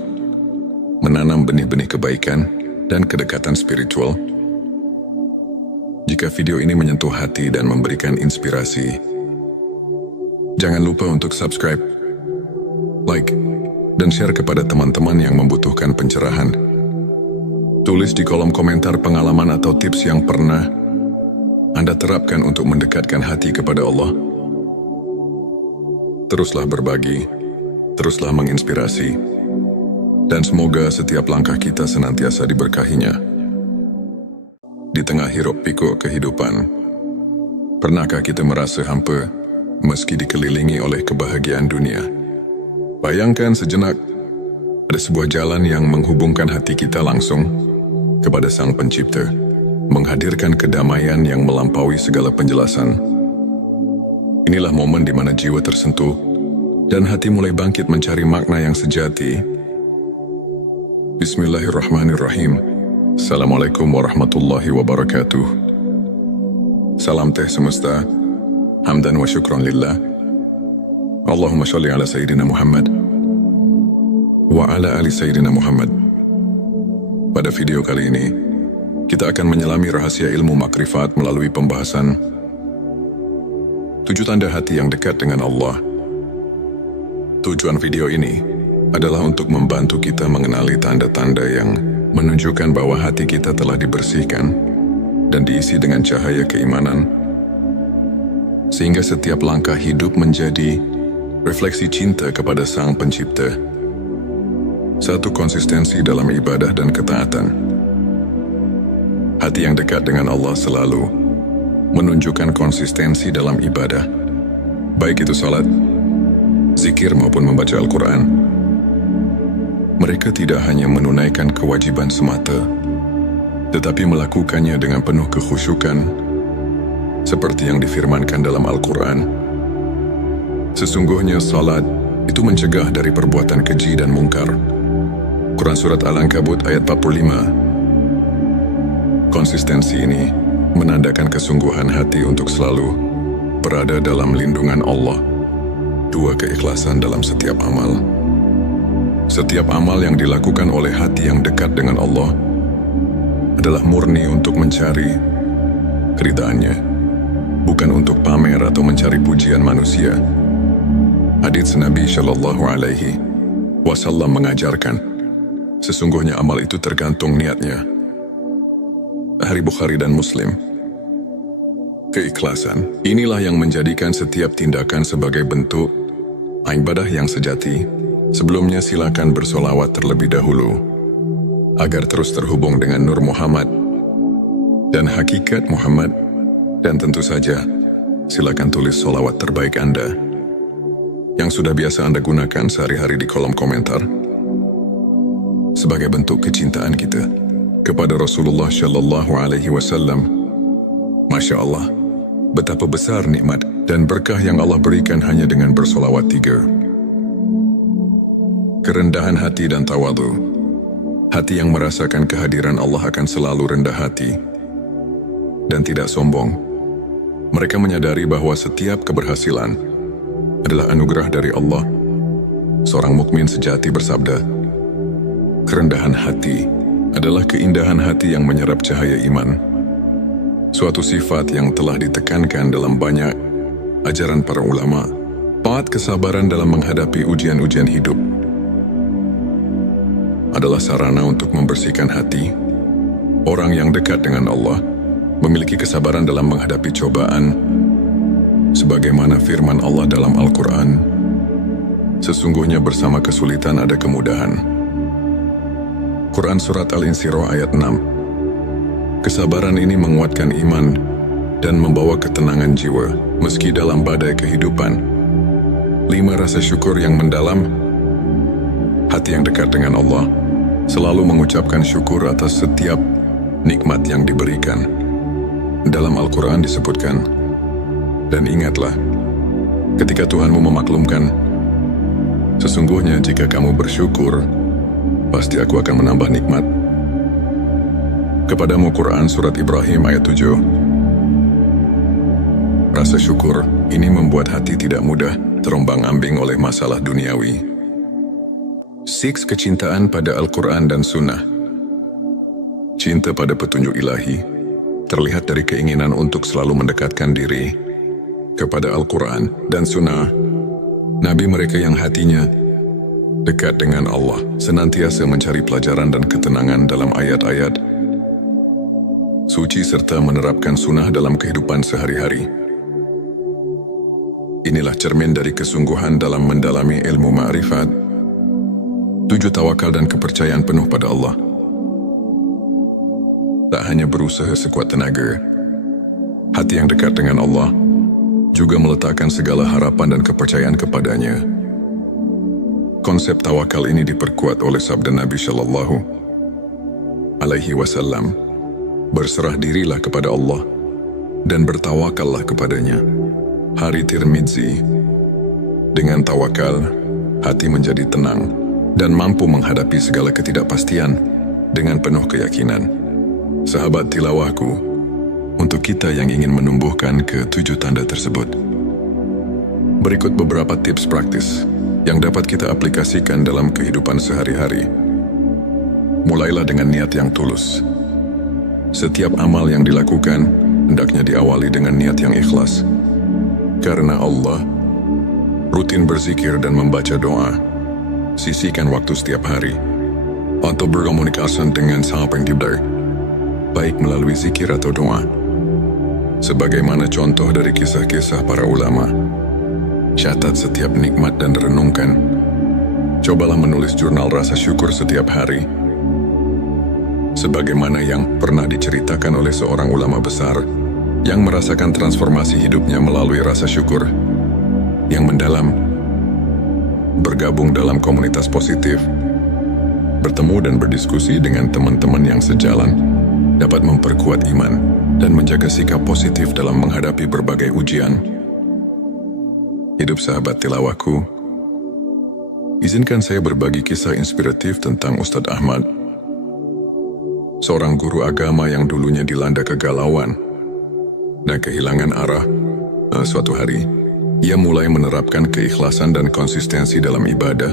menanam benih-benih kebaikan dan kedekatan spiritual. Jika video ini menyentuh hati dan memberikan inspirasi, jangan lupa untuk subscribe, like, dan share kepada teman-teman yang membutuhkan pencerahan. Tulis di kolom komentar pengalaman atau tips yang pernah Anda terapkan untuk mendekatkan hati kepada Allah. Teruslah berbagi, teruslah menginspirasi, dan semoga setiap langkah kita senantiasa diberkahinya. Di tengah hiruk pikuk kehidupan, pernahkah kita merasa hampa meski dikelilingi oleh kebahagiaan dunia? Bayangkan sejenak, ada sebuah jalan yang menghubungkan hati kita langsung kepada Sang Pencipta, menghadirkan kedamaian yang melampaui segala penjelasan. Inilah momen di mana jiwa tersentuh dan hati mulai bangkit mencari makna yang sejati. Bismillahirrahmanirrahim. Assalamualaikum warahmatullahi wabarakatuh. Salam teh semesta, hamdan wa syukran lillah. Allahumma sholli ala Sayyidina Muhammad wa ala ali Sayyidina Muhammad. Pada video kali ini, kita akan menyelami rahasia ilmu makrifat melalui pembahasan 7 tanda hati yang dekat dengan Allah. Tujuan video ini adalah untuk membantu kita mengenali tanda-tanda yang menunjukkan bahwa hati kita telah dibersihkan dan diisi dengan cahaya keimanan, sehingga setiap langkah hidup menjadi refleksi cinta kepada Sang Pencipta. 1. Konsistensi dalam ibadah dan ketaatan. Hati yang dekat dengan Allah selalu menunjukkan konsistensi dalam ibadah, baik itu salat, zikir maupun membaca Al-Quran. Mereka tidak hanya menunaikan kewajiban semata, tetapi melakukannya dengan penuh kekhusyukan, seperti yang difirmankan dalam Al-Quran. Sesungguhnya salat itu mencegah dari perbuatan keji dan mungkar. Quran Surat Al-Ankabut ayat 45. Konsistensi ini menandakan kesungguhan hati untuk selalu berada dalam lindungan Allah. 2. Keikhlasan dalam setiap amal. Setiap amal yang dilakukan oleh hati yang dekat dengan Allah adalah murni untuk mencari keridhaannya, bukan untuk pamer atau mencari pujian manusia. Hadits Nabi Shallallahu Alaihi Wasallam mengajarkan, sesungguhnya amal itu tergantung niatnya. Hari Bukhari dan Muslim. Keikhlasan inilah yang menjadikan setiap tindakan sebagai bentuk ibadah yang sejati. Sebelumnya silakan bersolawat terlebih dahulu. agar terus terhubung dengan Nur Muhammad dan hakikat Muhammad. Dan tentu saja, silakan tulis sholawat terbaik Anda yang sudah biasa Anda gunakan sehari-hari di kolom komentar sebagai bentuk kecintaan kita kepada Rasulullah Shallallahu Alaihi Wasallam. Masya Allah, betapa besar nikmat dan berkah yang Allah berikan hanya dengan bersolawat 3. Kerendahan hati dan tawadu. Hati yang merasakan kehadiran Allah akan selalu rendah hati dan tidak sombong. Mereka menyadari bahwa setiap keberhasilan adalah anugerah dari Allah. Seorang mukmin sejati bersabda, kerendahan hati adalah keindahan hati yang menyerap cahaya iman. Suatu sifat yang telah ditekankan dalam banyak ajaran para ulama. Taat kesabaran dalam menghadapi ujian-ujian hidup adalah sarana untuk membersihkan hati. Orang yang dekat dengan Allah memiliki kesabaran dalam menghadapi cobaan, sebagaimana firman Allah dalam Al-Quran, sesungguhnya bersama kesulitan ada kemudahan. Quran Surat Al-Insyirah ayat 6. Kesabaran ini menguatkan iman dan membawa ketenangan jiwa, meski dalam badai kehidupan. 5. Rasa syukur yang mendalam. Hati yang dekat dengan Allah selalu mengucapkan syukur atas setiap nikmat yang diberikan. Dalam Al-Quran disebutkan, dan ingatlah, ketika Tuhanmu memaklumkan, sesungguhnya jika kamu bersyukur, pasti aku akan menambah nikmat. Kepadamu Quran Surat Ibrahim ayat 7. Rasa syukur ini membuat hati tidak mudah terombang-ambing oleh masalah duniawi. 6. Kecintaan pada Al-Quran dan Sunnah. Cinta pada petunjuk ilahi terlihat dari keinginan untuk selalu mendekatkan diri kepada Al-Quran dan Sunnah. Nabi mereka yang hatinya dekat dengan Allah senantiasa mencari pelajaran dan ketenangan dalam ayat-ayat suci serta menerapkan sunnah dalam kehidupan sehari-hari. Inilah cermin dari kesungguhan dalam mendalami ilmu ma'rifat. 7. Tawakal dan kepercayaan penuh pada Allah. Tak hanya berusaha sekuat tenaga, hati yang dekat dengan Allah juga meletakkan segala harapan dan kepercayaan kepadanya. Konsep tawakal ini diperkuat oleh sabda Nabi Shallallahu Alaihi Wasallam, berserah dirilah kepada Allah dan bertawakallah kepadanya. Hari Tirmidzi. Dengan tawakal, hati menjadi tenang dan mampu menghadapi segala ketidakpastian dengan penuh keyakinan. Sahabat tilawahku, untuk kita yang ingin menumbuhkan ke-7 tanda tersebut, berikut beberapa tips praktis yang dapat kita aplikasikan dalam kehidupan sehari-hari. Mulailah dengan niat yang tulus. Setiap amal yang dilakukan hendaknya diawali dengan niat yang ikhlas. Karena Allah, rutin berzikir dan membaca doa. Sisihkan waktu setiap hari untuk berkomunikasi dengan Sang Pencipta, baik melalui zikir atau doa. Sebagaimana contoh dari kisah-kisah para ulama, catat setiap nikmat dan renungkan. Cobalah menulis jurnal rasa syukur setiap hari. Sebagaimana yang pernah diceritakan oleh seorang ulama besar yang merasakan transformasi hidupnya melalui rasa syukur yang mendalam. Bergabung dalam komunitas positif, bertemu dan berdiskusi dengan teman-teman yang sejalan, dapat memperkuat iman dan menjaga sikap positif dalam menghadapi berbagai ujian. Hidup sahabat tilawahku, izinkan saya berbagi kisah inspiratif tentang Ustadz Ahmad, seorang guru agama yang dulunya dilanda kegalauan dan kehilangan arah. Suatu hari, ia mulai menerapkan keikhlasan dan konsistensi dalam ibadah,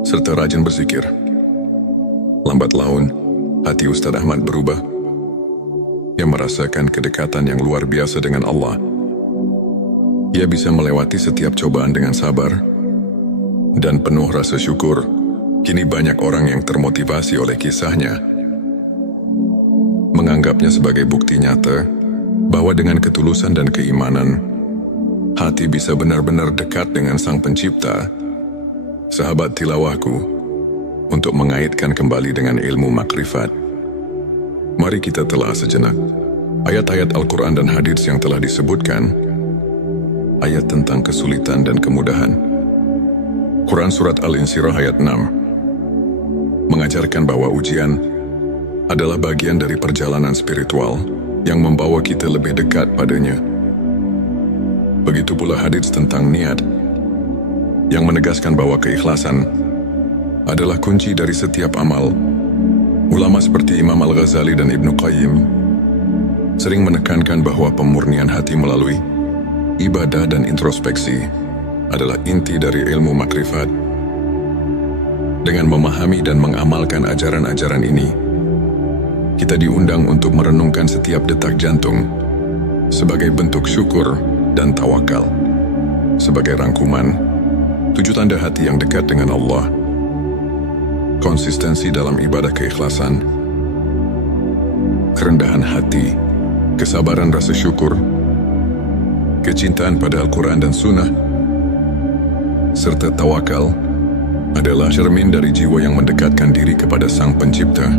serta rajin berzikir. Lambat laun, hati Ustadz Ahmad berubah. Ia merasakan kedekatan yang luar biasa dengan Allah. Ia bisa melewati setiap cobaan dengan sabar dan penuh rasa syukur. Kini banyak orang yang termotivasi oleh kisahnya, menganggapnya sebagai bukti nyata bahwa dengan ketulusan dan keimanan, hati bisa benar-benar dekat dengan Sang Pencipta. Sahabat tilawahku, untuk mengaitkan kembali dengan ilmu makrifat. Mari kita telah sejenak ayat-ayat Al-Quran dan hadits yang telah disebutkan, ayat tentang kesulitan dan kemudahan. Quran Surat Al-Insyirah ayat 6 mengajarkan bahwa ujian adalah bagian dari perjalanan spiritual yang membawa kita lebih dekat padanya. Begitu pula hadits tentang niat yang menegaskan bahwa keikhlasan adalah kunci dari setiap amal. Ulama seperti Imam Al-Ghazali dan Ibnu Qayyim sering menekankan bahwa pemurnian hati melalui ibadah dan introspeksi adalah inti dari ilmu makrifat. Dengan memahami dan mengamalkan ajaran-ajaran ini, kita diundang untuk merenungkan setiap detak jantung sebagai bentuk syukur dan tawakal. Sebagai rangkuman, 7 tanda hati yang dekat dengan Allah: konsistensi dalam ibadah keikhlasan, kerendahan hati, kesabaran rasa syukur, kecintaan pada Al-Quran dan Sunnah, serta tawakal adalah cermin dari jiwa yang mendekatkan diri kepada Sang Pencipta.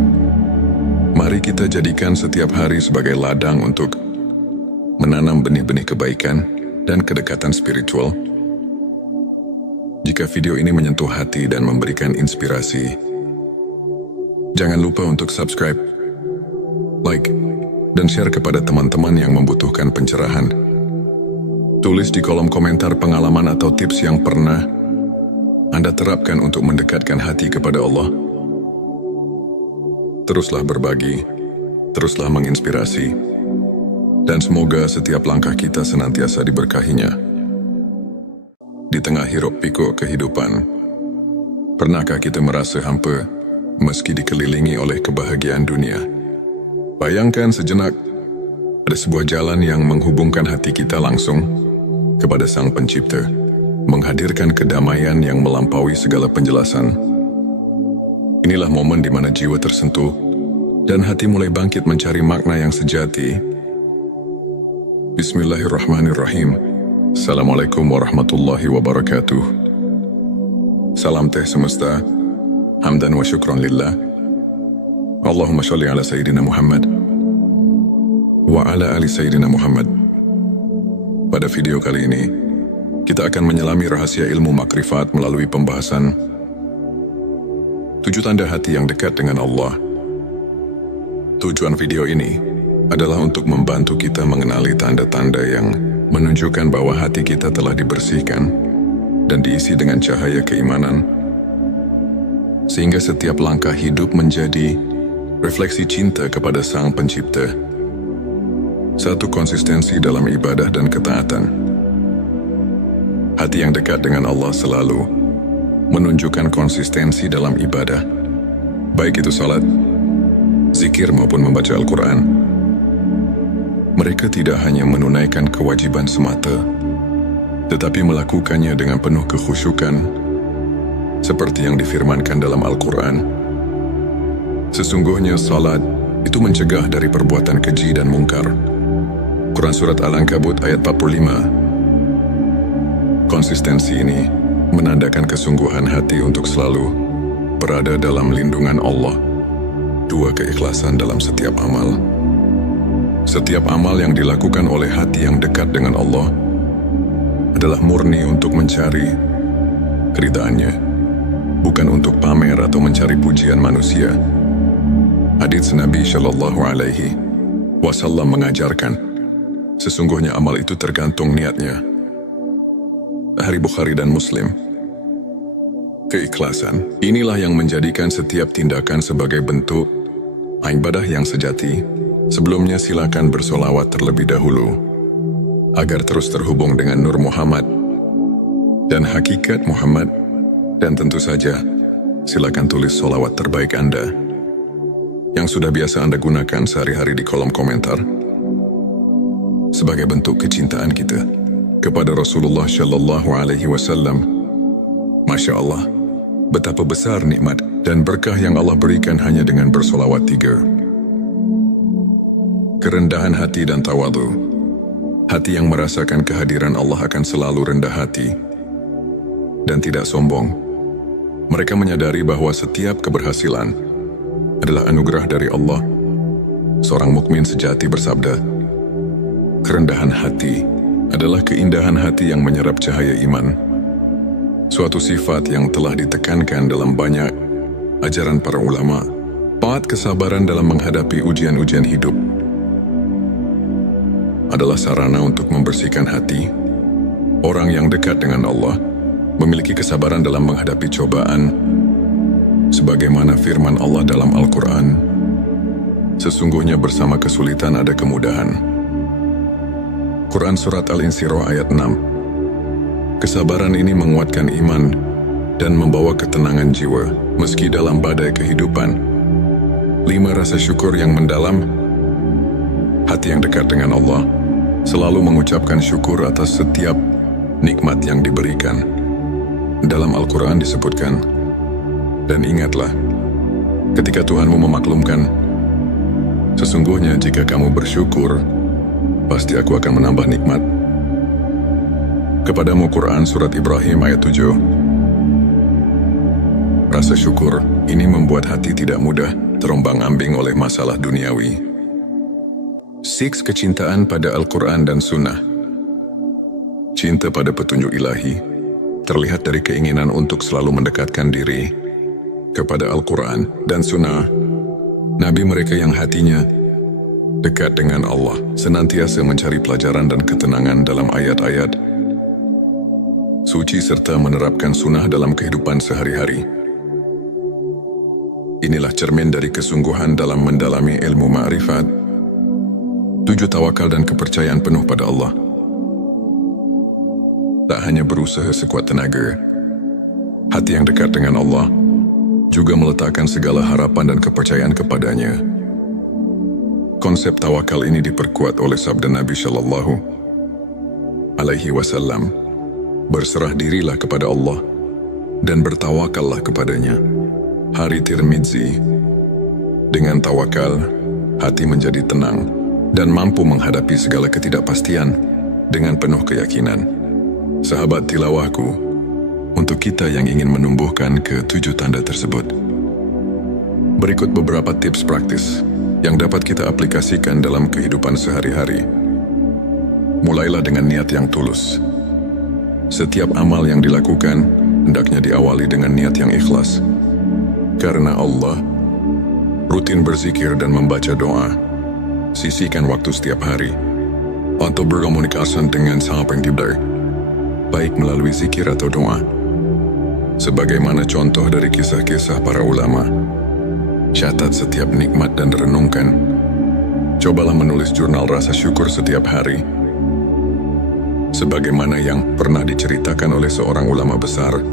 Mari kita jadikan setiap hari sebagai ladang untuk menanam benih-benih kebaikan dan kedekatan spiritual. Jika video ini menyentuh hati dan memberikan inspirasi, jangan lupa untuk subscribe, like, dan share kepada teman-teman yang membutuhkan pencerahan. Tulis di kolom komentar pengalaman atau tips yang pernah Anda terapkan untuk mendekatkan hati kepada Allah. Teruslah berbagi, teruslah menginspirasi, dan semoga setiap langkah kita senantiasa diberkahinya. Di tengah hiruk pikuk kehidupan, pernahkah kita merasa hampa meski dikelilingi oleh kebahagiaan dunia? Bayangkan sejenak, ada sebuah jalan yang menghubungkan hati kita langsung kepada Sang Pencipta, menghadirkan kedamaian yang melampaui segala penjelasan. Inilah momen di mana jiwa tersentuh dan hati mulai bangkit mencari makna yang sejati. Bismillahirrahmanirrahim. Assalamualaikum warahmatullahi wabarakatuh. Salam teh semesta, hamdan wa syukran lillah. Allahumma sholli ala Sayyidina Muhammad wa ala ali Sayyidina Muhammad. Pada video kali ini, kita akan menyelami rahasia ilmu makrifat melalui pembahasan 7 tanda hati yang dekat dengan Allah. Tujuan video ini adalah untuk membantu kita mengenali tanda-tanda yang menunjukkan bahwa hati kita telah dibersihkan dan diisi dengan cahaya keimanan, sehingga setiap langkah hidup menjadi refleksi cinta kepada Sang Pencipta. 1. Konsistensi dalam ibadah dan ketaatan. Hati yang dekat dengan Allah selalu menunjukkan konsistensi dalam ibadah, baik itu salat, zikir maupun membaca Al-Quran. Mereka tidak hanya menunaikan kewajiban semata, tetapi melakukannya dengan penuh kekhusyukan, seperti yang difirmankan dalam Al-Quran. Sesungguhnya salat itu mencegah dari perbuatan keji dan mungkar. Quran Surat Al-Ankabut ayat 45. Konsistensi ini menandakan kesungguhan hati untuk selalu berada dalam lindungan Allah. 2. Keikhlasan dalam setiap amal. Setiap amal yang dilakukan oleh hati yang dekat dengan Allah adalah murni untuk mencari keridhaannya, bukan untuk pamer atau mencari pujian manusia. Hadits Nabi Shallallahu Alaihi Wasallam mengajarkan, sesungguhnya amal itu tergantung niatnya. Hari Bukhari dan Muslim. Keikhlasan inilah yang menjadikan setiap tindakan sebagai bentuk ibadah yang sejati. Sebelumnya silakan bersolawat terlebih dahulu agar terus terhubung dengan Nur Muhammad dan hakikat Muhammad, dan tentu saja silakan tulis solawat terbaik Anda yang sudah biasa Anda gunakan sehari-hari di kolom komentar sebagai bentuk kecintaan kita kepada Rasulullah Shallallahu Alaihi Wasallam. Masya Allah, betapa besar nikmat dan berkah yang Allah berikan hanya dengan bersolawat 3. Kerendahan hati dan tawadhu. Hati yang merasakan kehadiran Allah akan selalu rendah hati dan tidak sombong. Mereka menyadari bahwa setiap keberhasilan adalah anugerah dari Allah. Seorang mukmin sejati bersabda, "Kerendahan hati adalah keindahan hati yang menyerap cahaya iman." Suatu sifat yang telah ditekankan dalam banyak ajaran para ulama. Paat kesabaran dalam menghadapi ujian-ujian hidup adalah sarana untuk membersihkan hati. Orang yang dekat dengan Allah memiliki kesabaran dalam menghadapi cobaan, sebagaimana firman Allah dalam Al-Quran, "Sesungguhnya bersama kesulitan ada kemudahan." Quran Surat Al-Insyirah ayat 6. Kesabaran ini menguatkan iman dan membawa ketenangan jiwa meski dalam badai kehidupan. 5. Rasa syukur yang mendalam. Hati yang dekat dengan Allah selalu mengucapkan syukur atas setiap nikmat yang diberikan. Dalam Al-Quran disebutkan, "Dan ingatlah, ketika Tuhanmu memaklumkan, sesungguhnya jika kamu bersyukur, pasti aku akan menambah nikmat kepadamu." Quran Surat Ibrahim ayat 7. Rasa syukur ini membuat hati tidak mudah terombang-ambing oleh masalah duniawi. 6. Kecintaan pada Al-Quran dan Sunnah. Cinta pada petunjuk ilahi terlihat dari keinginan untuk selalu mendekatkan diri kepada Al-Quran dan Sunnah. Nabi mereka yang hatinya dekat dengan Allah senantiasa mencari pelajaran dan ketenangan dalam ayat-ayat suci serta menerapkan sunnah dalam kehidupan sehari-hari. Inilah cermin dari kesungguhan dalam mendalami ilmu ma'rifat. 7. Tawakal dan kepercayaan penuh pada Allah. Tak hanya berusaha sekuat tenaga, hati yang dekat dengan Allah juga meletakkan segala harapan dan kepercayaan kepadanya. Konsep tawakal ini diperkuat oleh sabda Nabi Shallallahu Alaihi Wasallam, "Berserah dirilah kepada Allah dan bertawakallah kepadanya." Hari Tirmidzi. Dengan tawakal, hati menjadi tenang dan mampu menghadapi segala ketidakpastian dengan penuh keyakinan. Sahabat tilawahku, untuk kita yang ingin menumbuhkan ke-7 tanda tersebut, berikut beberapa tips praktis yang dapat kita aplikasikan dalam kehidupan sehari-hari. Mulailah dengan niat yang tulus. Setiap amal yang dilakukan hendaknya diawali dengan niat yang ikhlas. Karena Allah, rutin berzikir dan membaca doa. Sisihkan waktu setiap hari untuk berkomunikasi dengan Sang Pencipta, baik melalui zikir atau doa. Sebagaimana contoh dari kisah-kisah para ulama, catat setiap nikmat dan renungkan. Cobalah menulis jurnal rasa syukur setiap hari. Sebagaimana yang pernah diceritakan oleh seorang ulama besar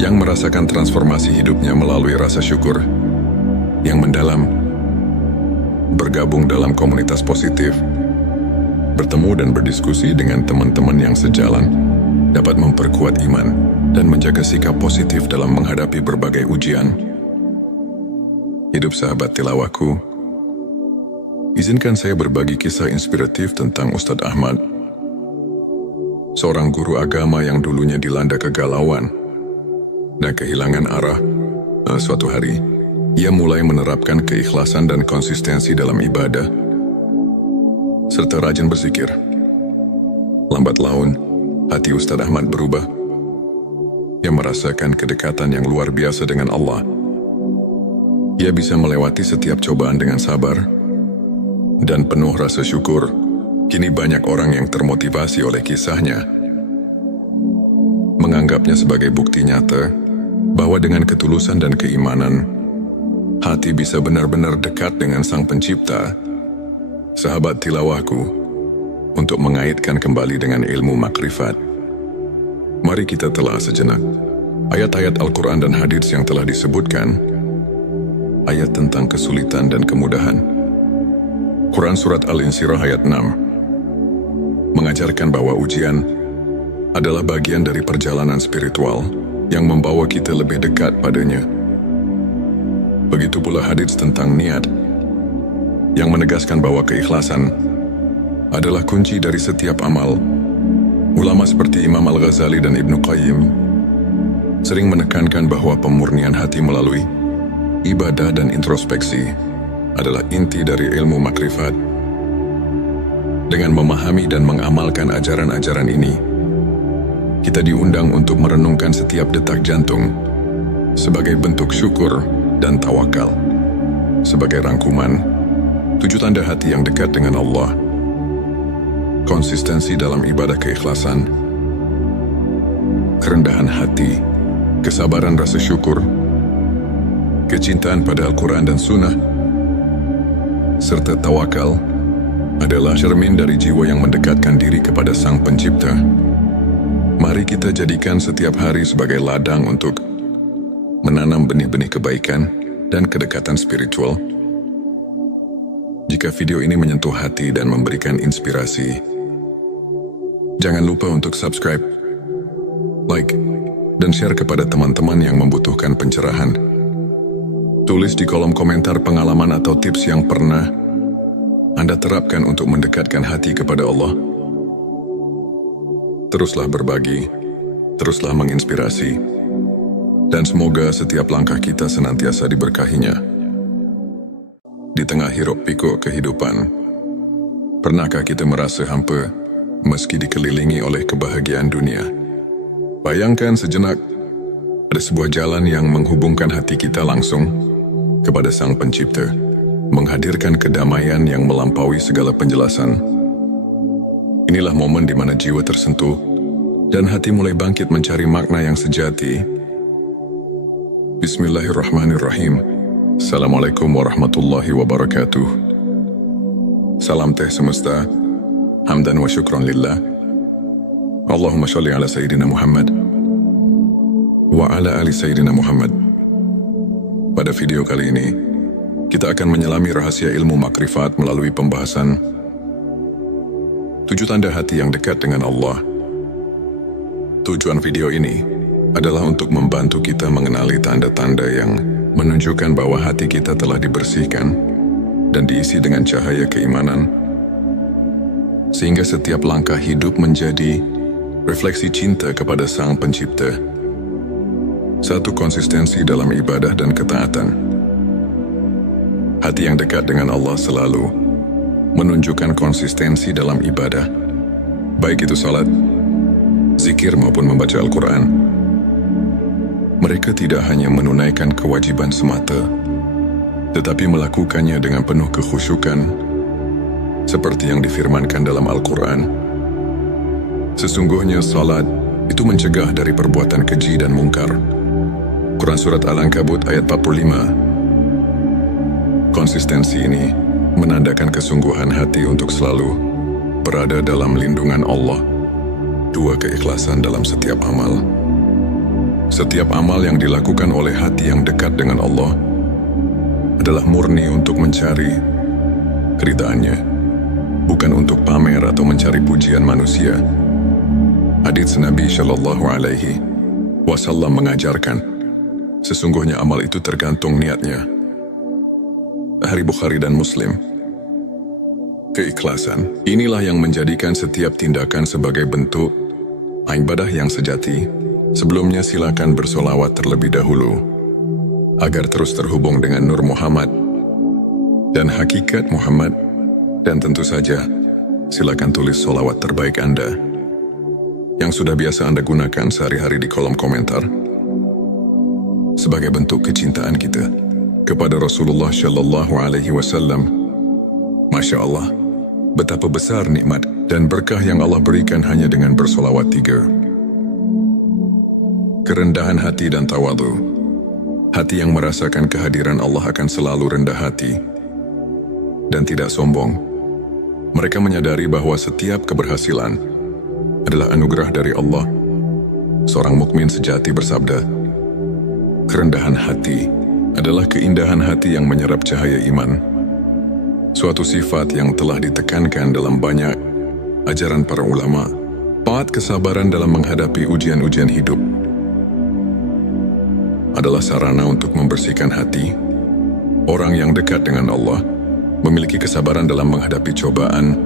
yang merasakan transformasi hidupnya melalui rasa syukur yang mendalam. Bergabung dalam komunitas positif, bertemu dan berdiskusi dengan teman-teman yang sejalan dapat memperkuat iman dan menjaga sikap positif dalam menghadapi berbagai ujian. Hidup sahabat tilawahku, izinkan saya berbagi kisah inspiratif tentang Ustadz Ahmad, seorang guru agama yang dulunya dilanda kegalauan dan kehilangan arah. Suatu hari, ia mulai menerapkan keikhlasan dan konsistensi dalam ibadah, serta rajin berzikir. Lambat laun, hati Ustadz Ahmad berubah. Ia merasakan kedekatan yang luar biasa dengan Allah. Ia bisa melewati setiap cobaan dengan sabar dan penuh rasa syukur. Kini banyak orang yang termotivasi oleh kisahnya, menganggapnya sebagai bukti nyata bahwa dengan ketulusan dan keimanan, hati bisa benar-benar dekat dengan Sang Pencipta. Sahabat tilawahku, untuk mengaitkan kembali dengan ilmu makrifat, mari kita telah sejenak ayat-ayat Al-Quran dan hadits yang telah disebutkan. Ayat tentang kesulitan dan kemudahan. Quran Surat Al-Insyirah ayat 6 mengajarkan bahwa ujian adalah bagian dari perjalanan spiritual yang membawa kita lebih dekat padanya. Begitu pula hadits tentang niat yang menegaskan bahwa keikhlasan adalah kunci dari setiap amal. Ulama seperti Imam Al-Ghazali dan Ibnu Qayyim sering menekankan bahwa pemurnian hati melalui ibadah dan introspeksi adalah inti dari ilmu makrifat. Dengan memahami dan mengamalkan ajaran-ajaran ini, kita diundang untuk merenungkan setiap detak jantung sebagai bentuk syukur dan tawakal. Sebagai rangkuman, 7 tanda hati yang dekat dengan Allah: konsistensi dalam ibadah keikhlasan, kerendahan hati, kesabaran rasa syukur, kecintaan pada Al-Quran dan Sunnah, serta tawakal adalah cermin dari jiwa yang mendekatkan diri kepada Sang Pencipta. Mari kita jadikan setiap hari sebagai ladang untuk menanam benih-benih kebaikan dan kedekatan spiritual. Jika video ini menyentuh hati dan memberikan inspirasi, jangan lupa untuk subscribe, like, dan share kepada teman-teman yang membutuhkan pencerahan. Tulis di kolom komentar pengalaman atau tips yang pernah Anda terapkan untuk mendekatkan hati kepada Allah. Teruslah berbagi, teruslah menginspirasi, dan semoga setiap langkah kita senantiasa diberkahinya. Di tengah hiruk pikuk kehidupan, pernahkah kita merasa hampa meski dikelilingi oleh kebahagiaan dunia? Bayangkan sejenak, ada sebuah jalan yang menghubungkan hati kita langsung kepada Sang Pencipta, menghadirkan kedamaian yang melampaui segala penjelasan. Inilah momen di mana jiwa tersentuh dan hati mulai bangkit mencari makna yang sejati. Bismillahirrahmanirrahim. Assalamualaikum warahmatullahi wabarakatuh. Salam teh semesta, hamdan wa syukran lillah. Allahumma sholli ala Sayyidina Muhammad wa ala ali Sayyidina Muhammad. Pada video kali ini, kita akan menyelami rahasia ilmu makrifat melalui pembahasan 7 tanda hati yang dekat dengan Allah. Tujuan video ini adalah untuk membantu kita mengenali tanda-tanda yang menunjukkan bahwa hati kita telah dibersihkan dan diisi dengan cahaya keimanan, sehingga setiap langkah hidup menjadi refleksi cinta kepada Sang Pencipta. 1. Konsistensi dalam ibadah dan ketaatan. Hati yang dekat dengan Allah selalu menunjukkan konsistensi dalam ibadah, baik itu salat, zikir maupun membaca Al-Quran. Mereka tidak hanya menunaikan kewajiban semata, tetapi melakukannya dengan penuh kekhusyukan, seperti yang difirmankan dalam Al-Quran. Sesungguhnya salat itu mencegah dari perbuatan keji dan mungkar. Quran Surat Al-Ankabut ayat 45. Konsistensi ini menandakan kesungguhan hati untuk selalu berada dalam lindungan Allah. 2. Keikhlasan dalam setiap amal. Setiap amal yang dilakukan oleh hati yang dekat dengan Allah adalah murni untuk mencari keridhaannya, bukan untuk pamer atau mencari pujian manusia. Hadits Nabi Shallallahu Alaihi Wasallam mengajarkan, sesungguhnya amal itu tergantung niatnya. Hari Bukhari dan Muslim. Keikhlasan inilah yang menjadikan setiap tindakan sebagai bentuk ibadah yang sejati. Sebelumnya silakan bersolawat terlebih dahulu agar terus terhubung dengan Nur Muhammad dan hakikat Muhammad, dan tentu saja silakan tulis solawat terbaik Anda yang sudah biasa Anda gunakan sehari-hari di kolom komentar sebagai bentuk kecintaan kita kepada Rasulullah Shallallahu Alaihi Wasallam. Masya Allah, betapa besar nikmat dan berkah yang Allah berikan hanya dengan bersolawat 3. Kerendahan hati dan tawadu. Hati yang merasakan kehadiran Allah akan selalu rendah hati dan tidak sombong. Mereka menyadari bahwa setiap keberhasilan adalah anugerah dari Allah. Seorang mukmin sejati bersabda, kerendahan hati adalah keindahan hati yang menyerap cahaya iman. Suatu sifat yang telah ditekankan dalam banyak ajaran para ulama. 4. Kesabaran dalam menghadapi ujian-ujian hidup adalah sarana untuk membersihkan hati. Orang yang dekat dengan Allah memiliki kesabaran dalam menghadapi cobaan,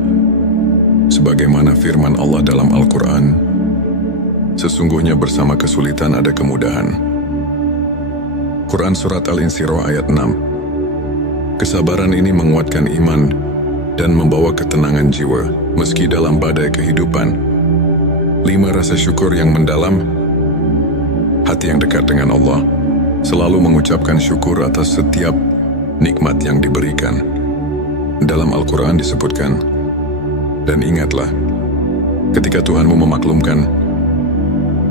sebagaimana firman Allah dalam Al-Quran, Sesungguhnya bersama kesulitan ada kemudahan. Quran Surat Al-Insyirah ayat 6. Kesabaran ini menguatkan iman dan membawa ketenangan jiwa, meski dalam badai kehidupan. 5. Rasa syukur yang mendalam. Hati yang dekat dengan Allah selalu mengucapkan syukur atas setiap nikmat yang diberikan. Dalam Al-Quran disebutkan, dan ingatlah, ketika Tuhanmu memaklumkan,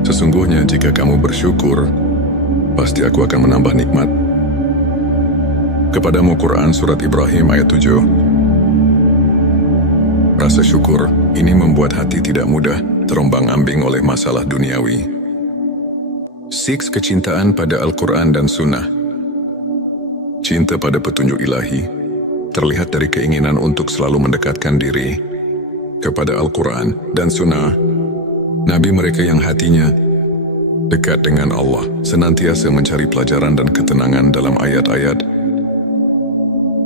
sesungguhnya jika kamu bersyukur, pasti aku akan menambah nikmat. Kepadamu Quran Surat Ibrahim ayat 7. Rasa syukur ini membuat hati tidak mudah terombang-ambing oleh masalah duniawi. 6. Kecintaan pada Al-Quran dan Sunnah. Cinta pada petunjuk ilahi terlihat dari keinginan untuk selalu mendekatkan diri kepada Al-Quran dan Sunnah. Nabi mereka yang hatinya dekat dengan Allah senantiasa mencari pelajaran dan ketenangan dalam ayat-ayat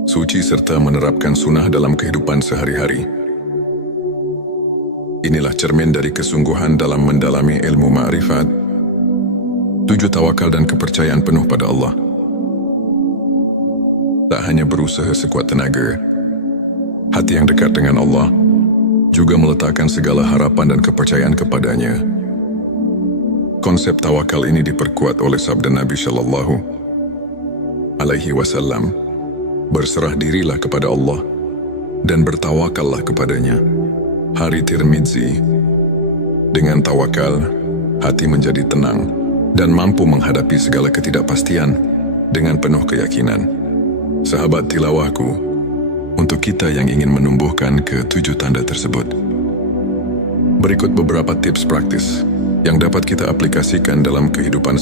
suci serta menerapkan sunnah dalam kehidupan sehari-hari. Inilah cermin dari kesungguhan dalam mendalami ilmu ma'rifat. 7. Tawakal dan kepercayaan penuh pada Allah. Tak hanya berusaha sekuat tenaga, hati yang dekat dengan Allah juga meletakkan segala harapan dan kepercayaan kepadanya. Konsep tawakal ini diperkuat oleh sabda Nabi Shallallahu Alaihi Wasallam, berserah dirilah kepada Allah dan bertawakallah kepadanya. Hari Tirmidzi. Dengan tawakal, hati menjadi tenang dan mampu menghadapi segala ketidakpastian dengan penuh keyakinan. Sahabat tilawahku, untuk kita yang ingin menumbuhkan ke-7 tanda tersebut, berikut beberapa tips praktis yang dapat kita aplikasikan dalam kehidupan